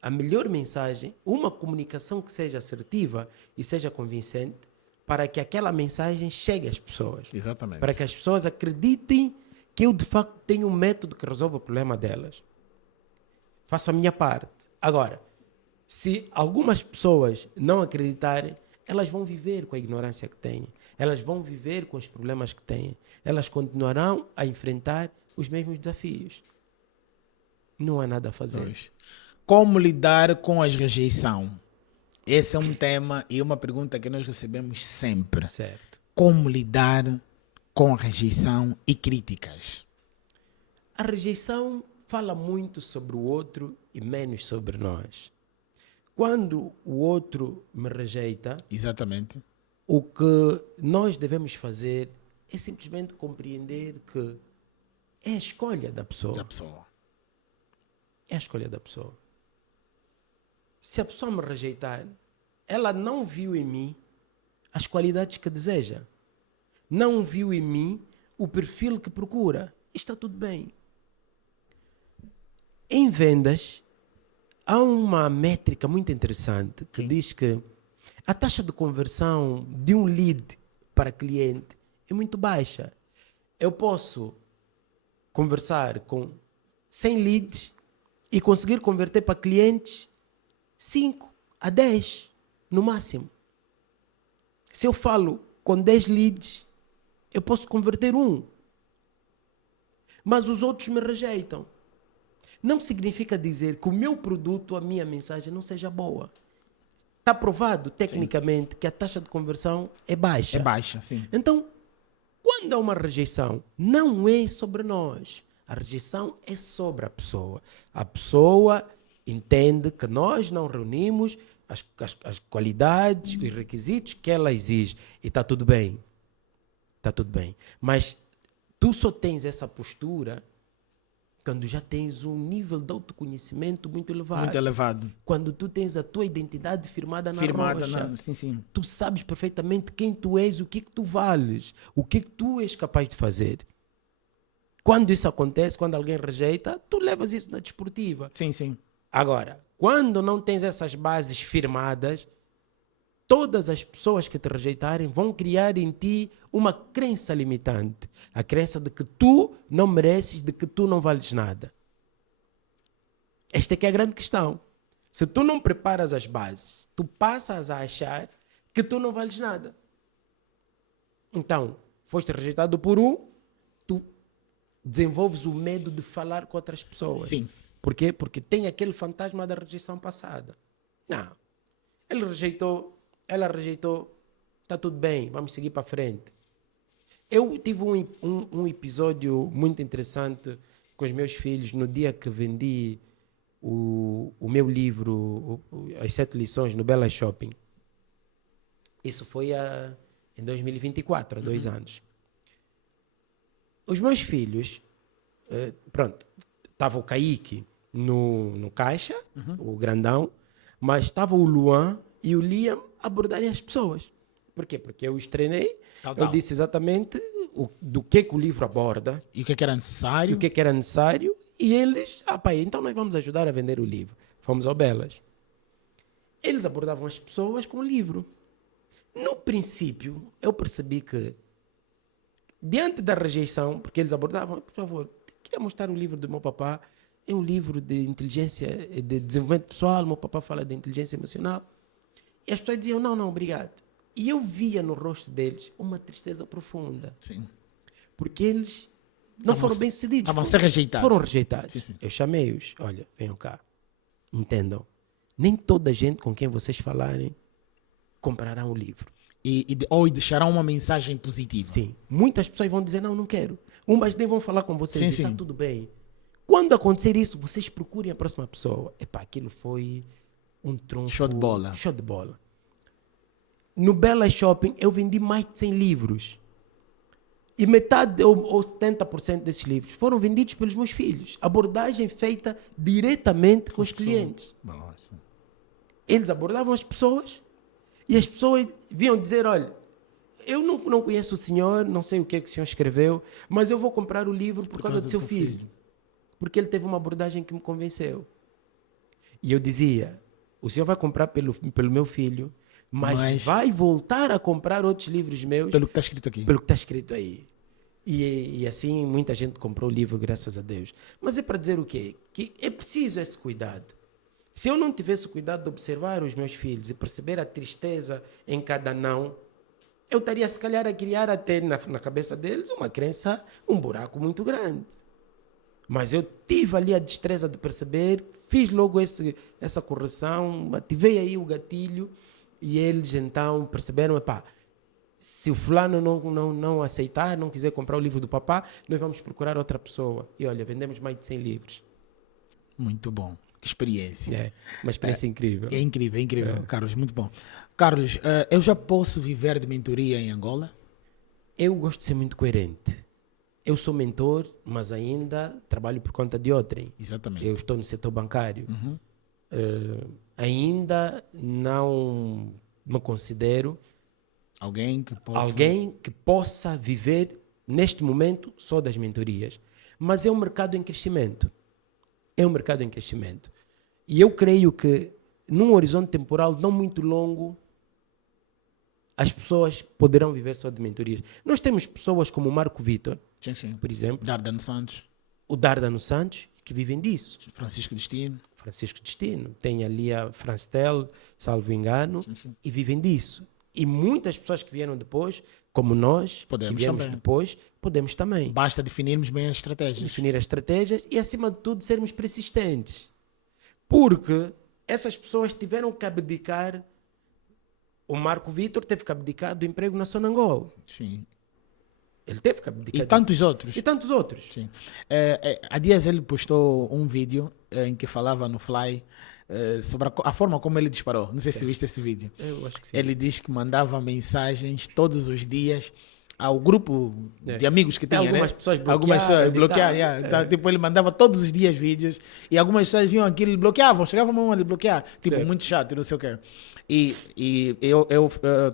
a melhor mensagem, uma comunicação que seja assertiva e seja convincente, para que aquela mensagem chegue às pessoas. Exatamente. Para que as pessoas acreditem que eu, de facto, tenho um método que resolve o problema delas. Faço a minha parte. Agora, se algumas pessoas não acreditarem, elas vão viver com a ignorância que têm. Elas vão viver com os problemas que têm. Elas continuarão a enfrentar os mesmos desafios. Não há nada a fazer. Pois. Como lidar com a rejeição? Esse é um tema e uma pergunta que nós recebemos sempre. Certo. Como lidar com a rejeição e críticas? A rejeição fala muito sobre o outro e menos sobre nós. Quando o outro me rejeita, Exatamente. o que nós devemos fazer é simplesmente compreender que é a escolha da pessoa. Da pessoa. É a escolha da pessoa. Se a pessoa me rejeitar, ela não viu em mim as qualidades que deseja. Não viu em mim o perfil que procura. Está tudo bem. Em vendas, há uma métrica muito interessante que diz que a taxa de conversão de um lead para cliente é muito baixa. Eu posso conversar com 100 leads e conseguir converter para clientes 5 a 10 no máximo. Se eu falo com 10 leads, eu posso converter 1. Mas os outros me rejeitam. Não significa dizer que o meu produto, a minha mensagem não seja boa. Está provado tecnicamente que a taxa de conversão é baixa. É baixa, sim. Então, quando há uma rejeição, não é sobre nós. A rejeição é sobre a pessoa. A pessoa entende que nós não reunimos as qualidades, os requisitos que ela exige. E está tudo bem. Está tudo bem. Mas tu só tens essa postura quando já tens um nível de autoconhecimento muito elevado. Muito elevado. Quando tu tens a tua identidade firmada na rocha. Sim, sim. Tu sabes perfeitamente quem tu és, o que tu vales, o que tu és capaz de fazer. Quando isso acontece, quando alguém rejeita, tu levas isso na desportiva. Sim, sim. Agora, quando não tens essas bases firmadas, todas as pessoas que te rejeitarem vão criar em ti uma crença limitante. A crença de que tu não mereces, de que tu não vales nada. Esta é que é a grande questão. Se tu não preparas as bases, tu passas a achar que tu não vales nada. Então, foste rejeitado por um, tu desenvolves o medo de falar com outras pessoas. Sim. Por quê? Porque tem aquele fantasma da rejeição passada. Não. Ele rejeitou, ela rejeitou, está tudo bem, vamos seguir para frente. Eu tive um episódio muito interessante com os meus filhos no dia que vendi o meu livro, As 7 Lições, no Bela Shopping. Isso foi em 2024, há 2 anos. Os meus filhos, pronto, estava o Kaique no caixa, o grandão, mas estava o Luan e o Liam abordarem as pessoas. Por quê? Porque eu os treinei, eu disse exatamente do que o livro aborda. E o que era necessário. E o que era necessário. E eles, pai, então nós vamos ajudar a vender o livro. Fomos ao Belas. Eles abordavam as pessoas com o livro. No princípio, eu percebi que Diante da rejeição, porque eles abordavam, por favor, queria mostrar o livro do meu papá, é um livro de inteligência, de desenvolvimento pessoal, meu papá fala de inteligência emocional. E as pessoas diziam, não, não, obrigado. E eu via no rosto deles uma tristeza profunda. Sim. Porque eles não foram bem-sucedidos. Estavam a ser rejeitados. Foram rejeitados. Sim, sim. Eu chamei-os, olha, venham cá, entendam. Nem toda gente com quem vocês falarem comprará um livro. Ou deixarão uma mensagem positiva. Sim. Muitas pessoas vão dizer, não, não quero. Umas nem vão falar com vocês Sim, e está sim. tudo bem. Quando acontecer isso, vocês procurem a próxima pessoa. Epá, aquilo foi um tronco. Show de bola. Show de bola. No Bela Shopping, eu vendi mais de 100 livros. E metade ou 70% desses livros foram vendidos pelos meus filhos. Abordagem feita diretamente com os clientes. Nossa. Eles abordavam as pessoas e as pessoas vinham dizer, olha, eu não conheço o senhor, não sei o que é que o senhor escreveu, mas eu vou comprar o livro por causa do seu filho. Porque ele teve uma abordagem que me convenceu. E eu dizia, o senhor vai comprar pelo meu filho, mas vai voltar a comprar outros livros meus. Pelo que está escrito aqui. Pelo que está escrito aí. E assim muita gente comprou o livro, graças a Deus. Mas é para dizer o quê? Que é preciso esse cuidado. Se eu não tivesse o cuidado de observar os meus filhos e perceber a tristeza em cada não, eu estaria se calhar a criar até na cabeça deles uma crença, um buraco muito grande. Mas eu tive ali a destreza de perceber, fiz logo essa correção, ativei aí o gatilho e eles então perceberam, epá, se o fulano não aceitar, não quiser comprar o livro do papá, nós vamos procurar outra pessoa. E olha, vendemos mais de 100 livros. Muito bom. Que experiência. É, uma experiência incrível. É incrível, Carlos, muito bom. Carlos, eu já posso viver de mentoria em Angola? Eu gosto de ser muito coerente. Eu sou mentor, mas ainda trabalho por conta de outrem. Exatamente. Eu estou no setor bancário. Ainda não me considero alguém que possa viver neste momento só das mentorias. Mas é um mercado em crescimento. É um mercado em crescimento. E eu creio que num horizonte temporal não muito longo, as pessoas poderão viver só de mentorias. Nós temos pessoas como o Marco Vitor, por exemplo. Dardano Santos. O Dardano Santos, que vivem disso. Francisco Destino. Tem ali a Franstel, salvo engano, e vivem disso. E muitas pessoas que vieram depois, como nós, que viemos depois, podemos também. Basta definirmos bem as estratégias. Definir as estratégias e, acima de tudo, sermos persistentes. Porque essas pessoas tiveram que abdicar. O Marco Vitor teve que abdicar do emprego na Sonangol. Sim. Ele teve que abdicar. E tantos outros. Sim. Há dias ele postou um vídeo em que falava no Fly sobre a forma como ele disparou. Não sei se viste esse vídeo. Eu acho que sim. Ele diz que mandava mensagens todos os dias ao grupo de amigos que tinha, algumas pessoas bloqueadas. Tá, tipo, ele mandava todos os dias vídeos e algumas pessoas viam aquilo e bloqueavam, chegavam a uma de bloquear. Tipo, muito chato, não sei o quê. E eu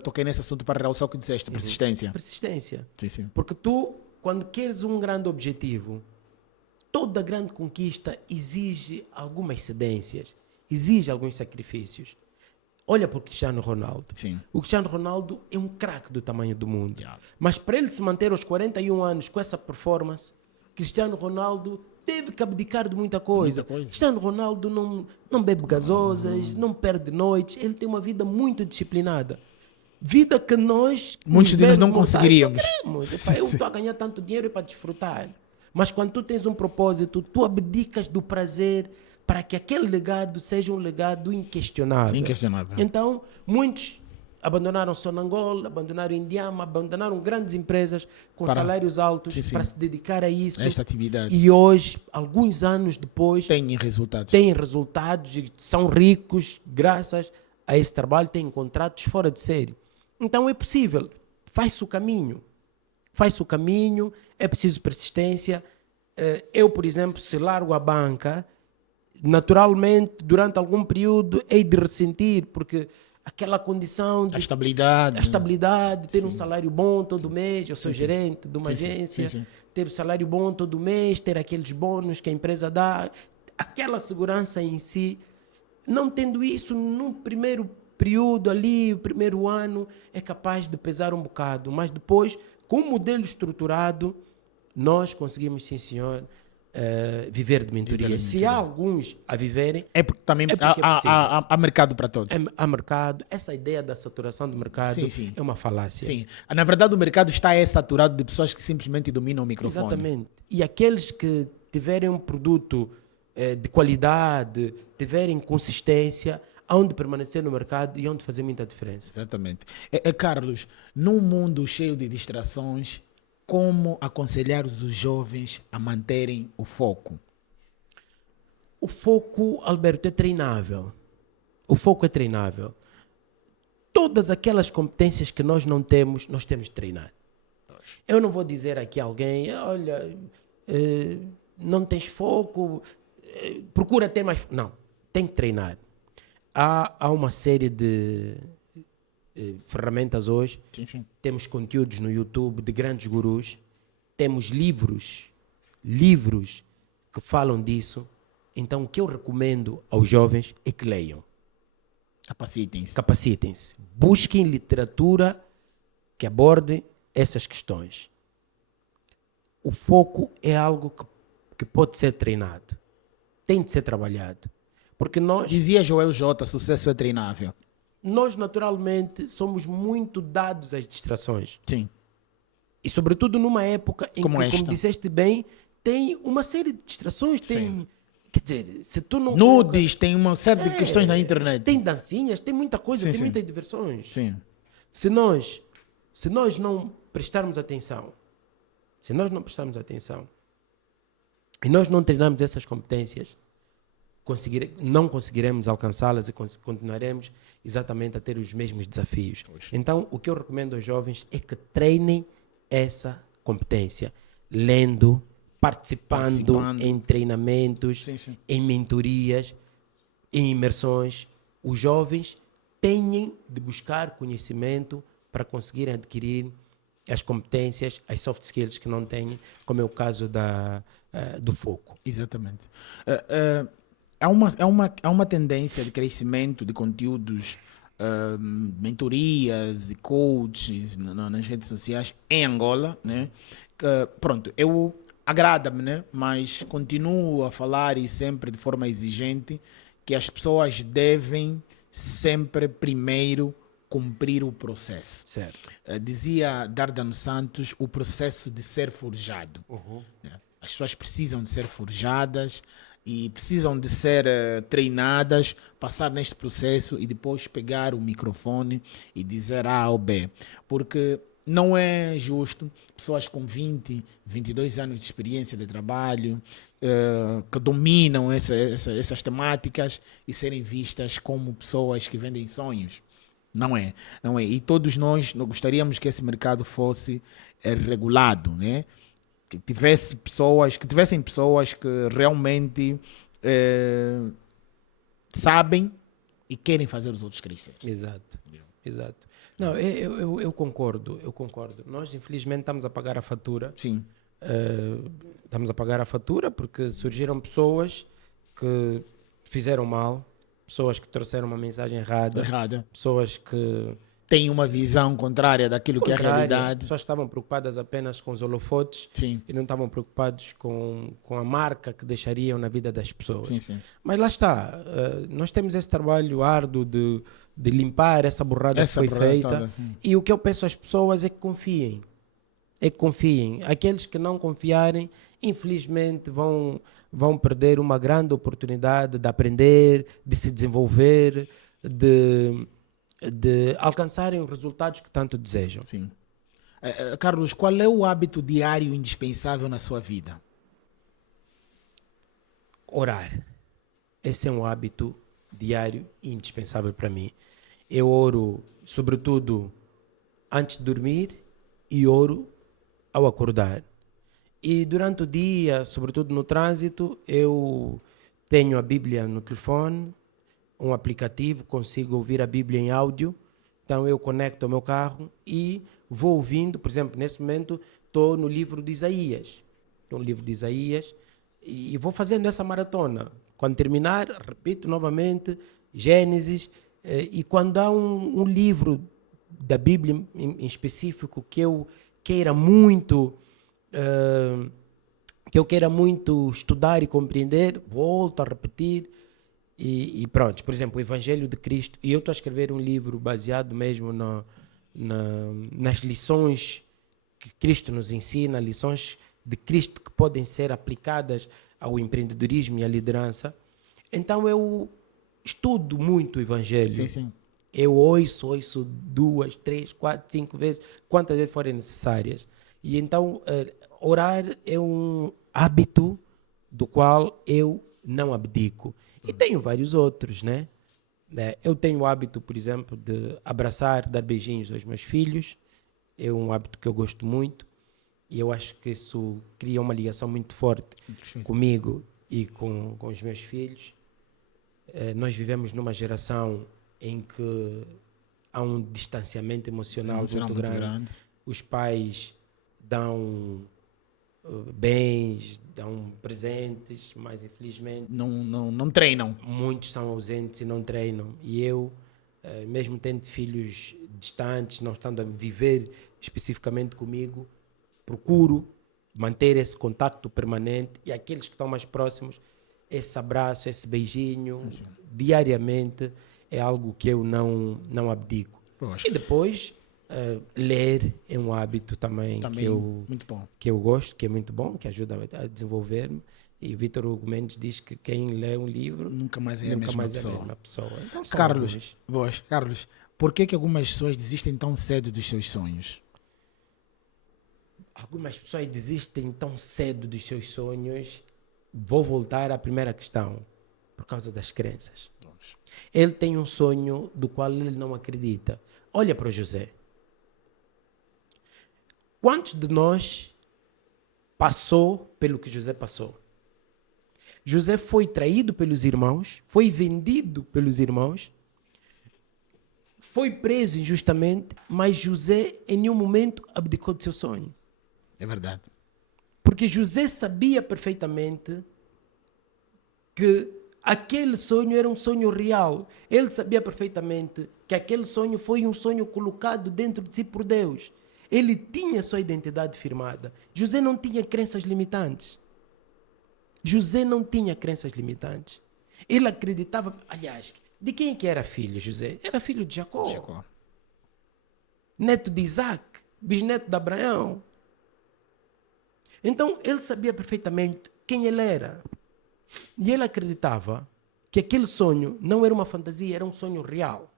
toquei nesse assunto para realçar o que disseste, persistência. Persistência. Sim. Porque tu, quando queres um grande objetivo, toda grande conquista exige algumas cedências, exige alguns sacrifícios. Olha para o Cristiano Ronaldo. Sim. O Cristiano Ronaldo é um craque do tamanho do mundo. Mas para ele se manter aos 41 anos com essa performance, Cristiano Ronaldo teve que abdicar de muita coisa. Cristiano Ronaldo não bebe gasosas, não perde noites. Ele tem uma vida muito disciplinada. Vida que muitos de nós não conseguiríamos. Eu estou a ganhar tanto dinheiro para desfrutar. Mas quando tu tens um propósito, tu abdicas do prazer para que aquele legado seja um legado inquestionável. Então, muitos abandonaram Sonangol, abandonaram Indiama, abandonaram grandes empresas com salários altos para se dedicar a isso. Esta atividade. E hoje, alguns anos depois, têm resultados e são ricos graças a esse trabalho, têm contratos fora de série. Então é possível, faz-se o caminho, é preciso persistência. Eu, por exemplo, se largo a banca, naturalmente, durante algum período, hei de ressentir, porque aquela condição de... A estabilidade, ter um salário bom todo mês, eu sou gerente de uma agência, ter o salário bom todo mês, ter aqueles bônus que a empresa dá, aquela segurança em si. Não tendo isso, no primeiro período ali, o primeiro ano, é capaz de pesar um bocado, mas depois, Com um modelo estruturado, nós conseguimos, sim senhor, viver de mentoria. Se há alguns a viverem, É porque também é porque é possível. há mercado para todos. Há mercado. Essa ideia da saturação do mercado Sim. é uma falácia. Sim. Na verdade, o mercado está saturado de pessoas que simplesmente dominam o microfone. Exatamente. E aqueles que tiverem um produto de qualidade, tiverem consistência, hão de permanecer no mercado e hão de fazer muita diferença. Exatamente. Carlos, num mundo cheio de distrações, como aconselhar os jovens a manterem o foco? O foco, Alberto, é treinável. O foco é treinável. Todas aquelas competências que nós não temos, nós temos de treinar. Eu não vou dizer aqui a alguém, olha, não tens foco, procura ter mais... Não, tem que treinar. Há uma série de ferramentas hoje. Sim. Temos conteúdos no YouTube de grandes gurus. Temos livros que falam disso. Então, o que eu recomendo aos jovens é que leiam. Capacitem-se. Busquem literatura que aborde essas questões. O foco é algo que pode ser treinado. Tem de ser trabalhado. Porque Dizia Joel J, sucesso é treinável. Nós, naturalmente, somos muito dados às distrações. Sim. E, sobretudo, numa época em como que, como disseste bem, tem uma série de distrações. Sim. Quer dizer, se tu não nudes, tem uma série de questões na internet. Tem dancinhas, tem muita coisa, tem muitas diversões. Sim. Se nós não prestarmos atenção, e nós não treinarmos essas competências, não conseguiremos alcançá-las e continuaremos exatamente a ter os mesmos desafios. Então, o que eu recomendo aos jovens é que treinem essa competência, lendo, participando em treinamentos, em mentorias, em imersões. Os jovens têm de buscar conhecimento para conseguirem adquirir as competências, as soft skills que não têm, como é o caso do foco. Exatamente. Há uma tendência de crescimento de conteúdos, mentorias e coaches nas redes sociais em Angola, né? Pronto, agrada-me, né? Mas continuo a falar e sempre de forma exigente que as pessoas devem sempre primeiro cumprir o processo. Certo. Dizia Dardano Santos, o processo de ser forjado. As pessoas precisam de ser forjadas e precisam de ser treinadas, passar neste processo e depois pegar o microfone e dizer A ou B. Porque não é justo pessoas com 20, 22 anos de experiência de trabalho, que dominam essas temáticas e serem vistas como pessoas que vendem sonhos. Não é. E todos nós gostaríamos que esse mercado fosse regulado, né? Que tivessem pessoas que realmente sabem e querem fazer os outros crescer. Exato. Não, eu concordo. Nós, infelizmente, estamos a pagar a fatura. Sim. Estamos a pagar a fatura porque surgiram pessoas que fizeram mal, pessoas que trouxeram uma mensagem errada. Pessoas que têm uma visão contrária daquilo que é a realidade. Pessoas que estavam preocupadas apenas com os holofotes. Sim. E não estavam preocupados com a marca que deixariam na vida das pessoas. Sim. Mas lá está, nós temos esse trabalho árduo de limpar essa borrada que foi feita. Toda, e o que eu peço às pessoas é que confiem. Aqueles que não confiarem, infelizmente, vão perder uma grande oportunidade de aprender, de se desenvolver, de alcançarem os resultados que tanto desejam. Sim. Carlos, qual é o hábito diário indispensável na sua vida? Orar. Esse é um hábito diário indispensável para mim. Eu oro, sobretudo, antes de dormir e oro ao acordar. E durante o dia, sobretudo no trânsito, eu tenho a Bíblia no telefone, um aplicativo, consigo ouvir a Bíblia em áudio. Então eu conecto ao meu carro e vou ouvindo. Por exemplo, nesse momento estou no livro de Isaías. E vou fazendo essa maratona. Quando terminar, repito novamente, Gênesis. E quando há um livro da Bíblia em específico que eu queira muito, estudar e compreender, volto a repetir e pronto. Por exemplo, o Evangelho de Cristo, e eu estou a escrever um livro baseado mesmo nas lições que Cristo nos ensina, lições de Cristo que podem ser aplicadas ao empreendedorismo e à liderança. Então eu estudo muito o Evangelho. Sim, sim. Eu ouço 2, 3, 4, 5 vezes, quantas vezes forem necessárias. E então orar é um hábito do qual eu não abdico. E tenho vários outros, né? Eu tenho o hábito, por exemplo, de abraçar, dar beijinhos aos meus filhos. É um hábito que eu gosto muito. E eu acho que isso cria uma ligação muito forte comigo e com os meus filhos. Nós vivemos numa geração em que há um distanciamento emocional muito grande. Os pais dão bens, dão presentes, mas infelizmente não treinam. Muitos são ausentes e não treinam. E eu, mesmo tendo filhos distantes, não estando a viver especificamente comigo, procuro manter esse contato permanente, e aqueles que estão mais próximos, esse abraço, esse beijinho, sim. Diariamente, é algo que eu não abdico. Poxa. E depois, ler é um hábito também muito bom. Que eu gosto, que é muito bom, que ajuda a desenvolver-me. E o Vítor Hugo Mendes diz que quem lê um livro nunca mais é a mesma pessoa. Então, Carlos, por que algumas pessoas desistem tão cedo dos seus sonhos? Algumas pessoas desistem tão cedo dos seus sonhos. Vou voltar à primeira questão. Por causa das crenças. Ele tem um sonho do qual ele não acredita. Olha para o José. Quantos de nós passou pelo que José passou? José foi traído pelos irmãos, foi vendido pelos irmãos, foi preso injustamente, mas José em nenhum momento abdicou do seu sonho. É verdade. Porque José sabia perfeitamente que aquele sonho era um sonho real. Ele sabia perfeitamente que aquele sonho foi um sonho colocado dentro de si por Deus. Ele tinha sua identidade firmada. José não tinha crenças limitantes. Ele acreditava... Aliás, de quem que era filho José? Era filho de Jacó. Neto de Isaac, bisneto de Abraão. Então, ele sabia perfeitamente quem ele era. E ele acreditava que aquele sonho não era uma fantasia, era um sonho real.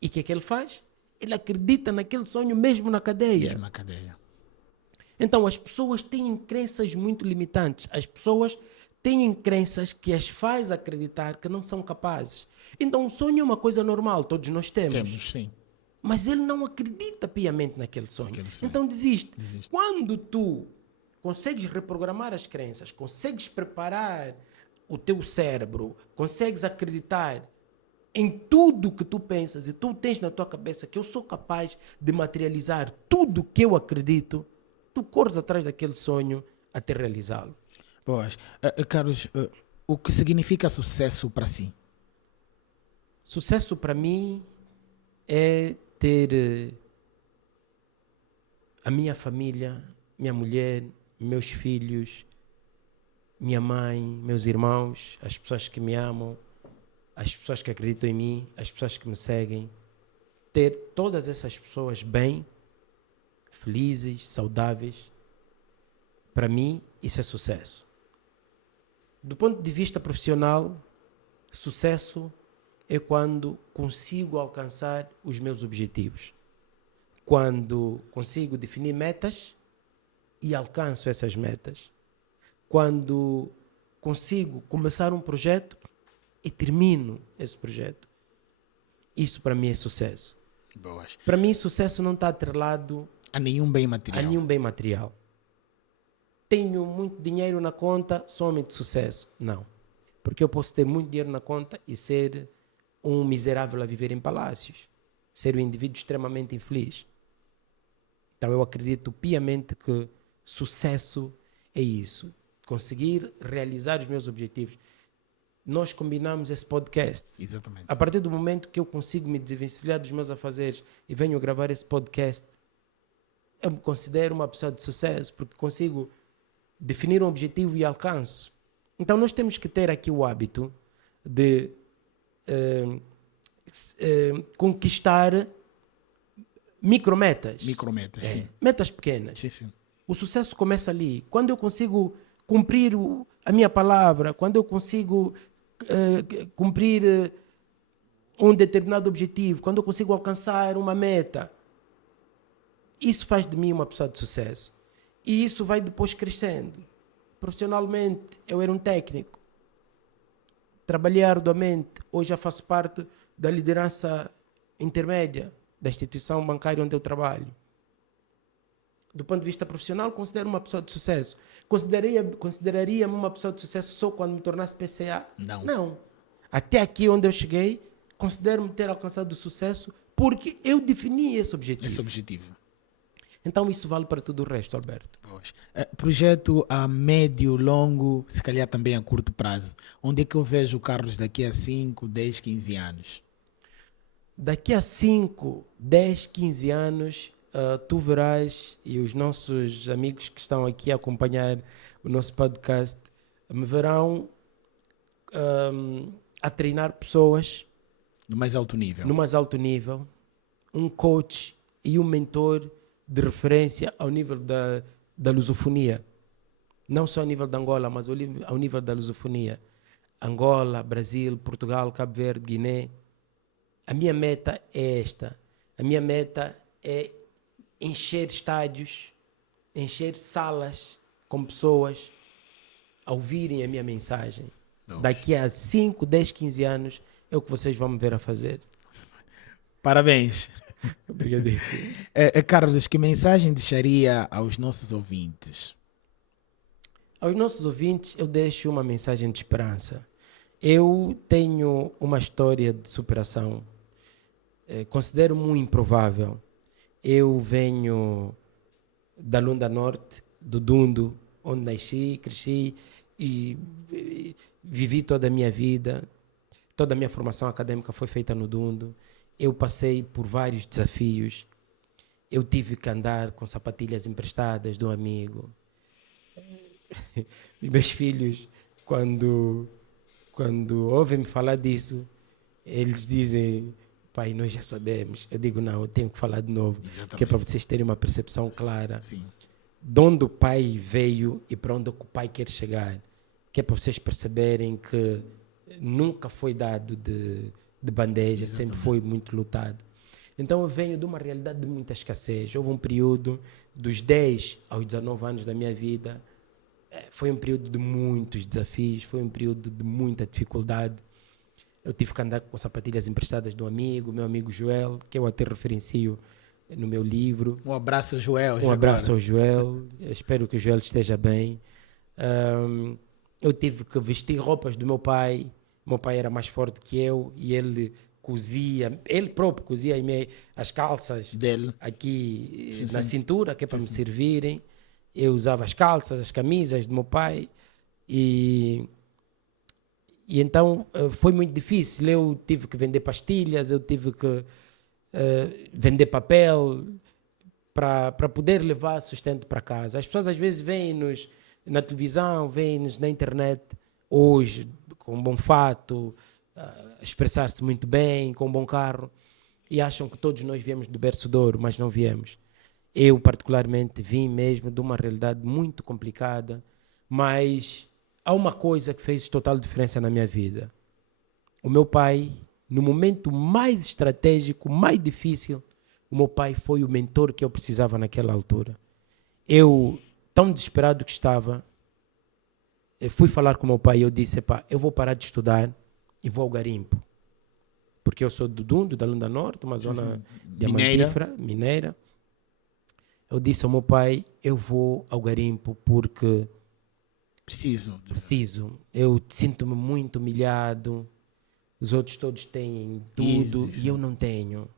E o que é que ele faz? Ele acredita naquele sonho mesmo na cadeia. Então, as pessoas têm crenças muito limitantes. As pessoas têm crenças que as faz acreditar que não são capazes. Então, o sonho é uma coisa normal, todos nós temos. Temos, sim. Mas ele não acredita piamente naquele sonho. Então, desiste. Quando tu consegues reprogramar as crenças, consegues preparar o teu cérebro, consegues acreditar em tudo que tu pensas e tu tens na tua cabeça que eu sou capaz de materializar tudo que eu acredito, tu corres atrás daquele sonho até realizá-lo. Pois, Carlos, o que significa sucesso para si? Sucesso para mim é ter a minha família, minha mulher, meus filhos, minha mãe, meus irmãos, as pessoas que me amam, as pessoas que acreditam em mim, as pessoas que me seguem. Ter todas essas pessoas bem, felizes, saudáveis, para mim isso é sucesso. Do ponto de vista profissional, sucesso é quando consigo alcançar os meus objetivos. Quando consigo definir metas e alcanço essas metas. Quando consigo começar um projeto e termino esse projeto. Isso para mim é sucesso. Boas. Para mim, sucesso não está atrelado a nenhum bem material. Tenho muito dinheiro na conta, somente sucesso. Não. Porque eu posso ter muito dinheiro na conta e ser um miserável a viver em palácios. Ser um indivíduo extremamente infeliz. Então eu acredito piamente que sucesso é isso. Conseguir realizar os meus objetivos. Nós combinamos esse podcast. Exatamente. A partir do momento que eu consigo me desvencilhar dos meus afazeres e venho gravar esse podcast, eu me considero uma pessoa de sucesso, porque consigo definir um objetivo e alcanço. Então nós temos que ter aqui o hábito de conquistar micrometas. Micrometas, sim. Metas pequenas. Sim, sim. O sucesso começa ali. Quando eu consigo cumprir a minha palavra, quando eu consigo cumprir um determinado objetivo, quando eu consigo alcançar uma meta, isso faz de mim uma pessoa de sucesso. E isso vai depois crescendo. Profissionalmente, eu era um técnico. Trabalhei arduamente. Hoje já faço parte da liderança intermédia da instituição bancária onde eu trabalho. Do ponto de vista profissional, considero uma pessoa de sucesso. Consideraria-me uma pessoa de sucesso só quando me tornasse PCA? Não. Até aqui onde eu cheguei, considero-me ter alcançado o sucesso porque eu defini esse objetivo. Então isso vale para tudo o resto, Alberto. Projeto a médio, longo, se calhar também a curto prazo. Onde é que eu vejo o Carlos daqui a 5, 10, 15 anos? Daqui a 5, 10, 15 anos, tu verás, e os nossos amigos que estão aqui a acompanhar o nosso podcast me verão a treinar pessoas no mais alto nível, um coach e um mentor de referência ao nível da lusofonia. Não só ao nível de Angola, mas ao nível da lusofonia. Angola, Brasil, Portugal, Cabo Verde, Guiné. A minha meta é esta. A minha meta é encher estádios, encher salas com pessoas a ouvirem a minha mensagem. Daqui a 5, 10, 15 anos é o que vocês vão me ver a fazer. Parabéns. Obrigadíssimo. Carlos, que mensagem deixaria aos nossos ouvintes? Aos nossos ouvintes eu deixo uma mensagem de esperança. Eu tenho uma história de superação. Considero muito improvável. Eu venho da Lunda Norte, do Dundo, onde nasci, cresci e vivi toda a minha vida. Toda a minha formação acadêmica foi feita no Dundo. Eu passei por vários desafios. Eu tive que andar com sapatilhas emprestadas de um amigo. Meus filhos, quando ouvem-me falar disso, eles dizem: pai, nós já sabemos. Eu digo: não, eu tenho que falar de novo. Exatamente. Que é para vocês terem uma percepção clara. Sim. De onde o pai veio e para onde o pai quer chegar. Que é para vocês perceberem que nunca foi dado de bandeja, sempre foi muito lutado. Então eu venho de uma realidade de muita escassez. Houve um período dos 10 aos 19 anos da minha vida, foi um período de muitos desafios, foi um período de muita dificuldade. Eu tive que andar com sapatilhas emprestadas de um amigo, meu amigo Joel, que eu até referencio no meu livro. Um abraço, Joel. Um abraço ao Joel. Eu espero que o Joel esteja bem. Eu tive que vestir roupas do meu pai. Meu pai era mais forte que eu e ele próprio cozia as calças dele aqui sim, na cintura, que é para sim, me servirem. Eu usava as calças, as camisas do meu pai e então foi muito difícil. Eu tive que vender pastilhas, eu tive que vender papel para poder levar sustento para casa. As pessoas às vezes veem-nos na televisão, veem-nos na internet, hoje, com um bom fato, expressar-se muito bem, com um bom carro, e acham que todos nós viemos do berço de ouro, mas não viemos. Eu, particularmente, vim mesmo de uma realidade muito complicada, mas há uma coisa que fez total diferença na minha vida. O meu pai, no momento mais estratégico, mais difícil, o meu pai foi o mentor que eu precisava naquela altura. Eu, tão desesperado que estava, eu fui falar com o meu pai e eu disse: pá, eu vou parar de estudar e vou ao garimpo. Porque eu sou do Dundo, da Lunda Norte, uma zona diamantífera, mineira. Eu disse ao meu pai: eu vou ao garimpo porque preciso. Eu sinto-me muito humilhado. Os outros todos têm tudo e eu não tenho.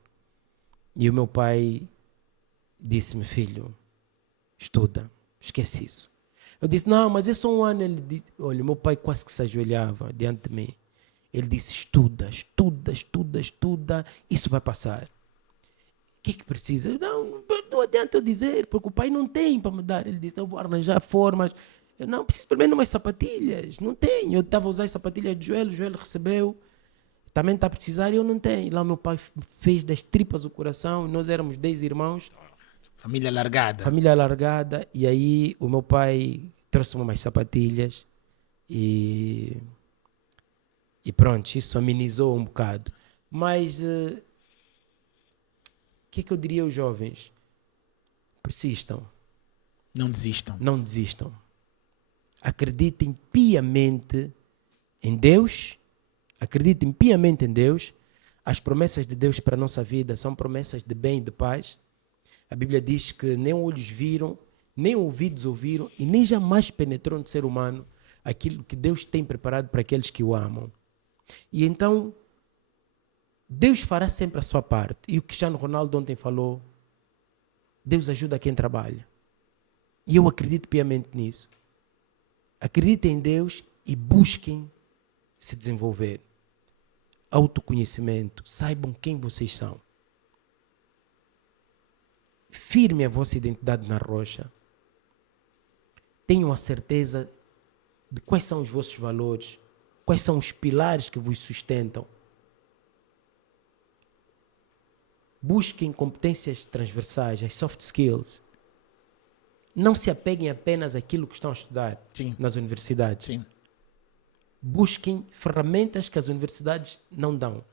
E o meu pai disse-me: filho, estuda, esquece isso. Eu disse: não, mas é só um ano. Ele disse, olha, meu pai quase que se ajoelhava diante de mim. Ele disse: estuda, isso vai passar. O que é que precisa? Não adianta eu dizer, porque o pai não tem para me dar. Ele disse, eu vou arranjar formas. Eu não preciso pelo menos umas sapatilhas. Não tenho. Eu estava a usar as sapatilhas de joelho, o joelho recebeu. Também está a precisar e eu não tenho. Lá meu pai fez das tripas o coração. Nós éramos 10 irmãos. Família largada. Família alargada. E aí o meu pai trouxe-me umas sapatilhas. E pronto, isso amenizou um bocado. Mas o que eu diria aos jovens? Persistam. Não desistam. Não desistam. Acreditem piamente em Deus. Acreditem piamente em Deus. As promessas de Deus para a nossa vida são promessas de bem e de paz. A Bíblia diz que nem olhos viram, nem ouvidos ouviram e nem jamais penetrou no ser humano aquilo que Deus tem preparado para aqueles que o amam. E então, Deus fará sempre a sua parte. E o Cristiano Ronaldo ontem falou, Deus ajuda quem trabalha. E eu acredito piamente nisso. Acreditem em Deus e busquem se desenvolver. Autoconhecimento. Saibam quem vocês são. Firme a vossa identidade na rocha. Tenham a certeza de quais são os vossos valores, quais são os pilares que vos sustentam. Busquem competências transversais, as soft skills. Não se apeguem apenas àquilo que estão a estudar nas universidades. Sim. Busquem ferramentas que as universidades não dão.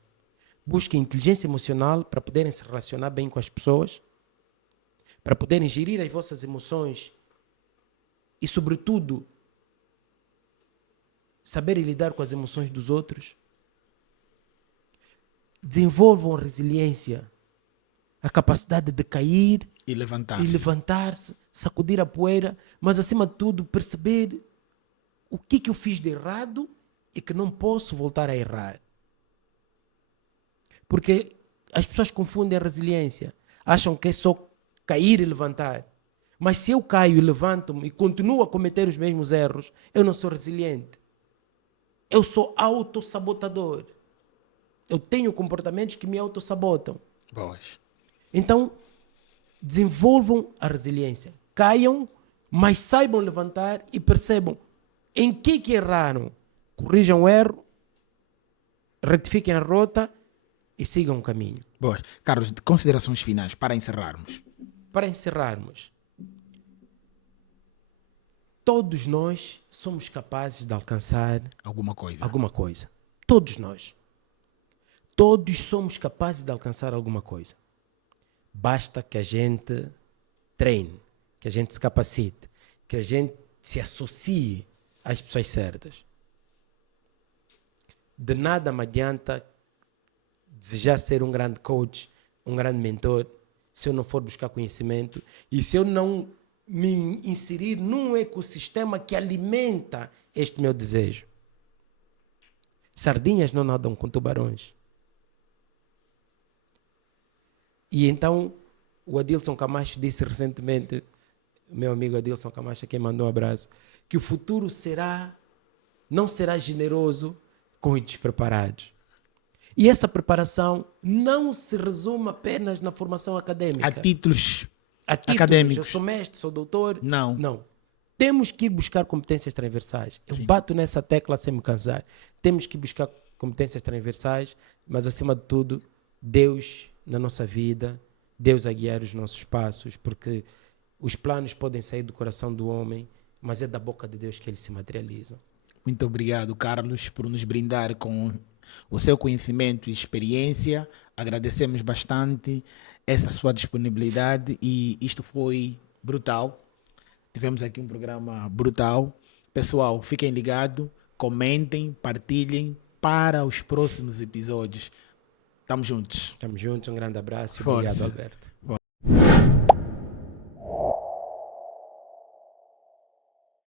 Busquem inteligência emocional para poderem se relacionar bem com as pessoas, para poderem gerir as vossas emoções e, sobretudo, saberem lidar com as emoções dos outros. Desenvolvam resiliência, a capacidade de cair E levantar-se. e levantar-se, sacudir a poeira, mas acima de tudo perceber o que eu fiz de errado e que não posso voltar a errar. Porque as pessoas confundem a resiliência, acham que é só cair e levantar. Mas se eu caio e levanto-me e continuo a cometer os mesmos erros, eu não sou resiliente. Eu sou autossabotador. Eu tenho comportamentos que me autossabotam. Boas. Então, desenvolvam a resiliência. Caiam, mas saibam levantar e percebam em que erraram. Corrijam o erro, retifiquem a rota e sigam o caminho. Boas. Carlos, considerações finais para encerrarmos. Para encerrarmos, todos nós somos capazes de alcançar Alguma coisa. alguma coisa. Todos nós. Todos somos capazes de alcançar alguma coisa. Basta que a gente treine, que a gente se capacite, que a gente se associe às pessoas certas. De nada me adianta desejar ser um grande coach, um grande mentor, se eu não for buscar conhecimento e se eu não me inserir num ecossistema que alimenta este meu desejo. Sardinhas não nadam com tubarões. E então, o Adilson Camacho disse recentemente, meu amigo Adilson Camacho, quem mandou um abraço, que o futuro não será generoso com os despreparados. E essa preparação não se resume apenas na formação acadêmica. Há títulos títulos. acadêmicos. Eu sou mestre, sou doutor. Não. Não. Temos que ir buscar competências transversais. Eu bato nessa tecla sem me cansar. Temos que buscar competências transversais, mas acima de tudo, Deus na nossa vida, Deus a guiar os nossos passos, porque os planos podem sair do coração do homem, mas é da boca de Deus que eles se materializam. Muito obrigado, Carlos, por nos brindar com o seu conhecimento e experiência. Agradecemos bastante essa sua disponibilidade e isto foi brutal. Tivemos aqui um programa brutal. Pessoal, fiquem ligados, comentem, partilhem para os próximos episódios. Estamos juntos. Estamos juntos, um grande abraço e Força. obrigado, Alberto.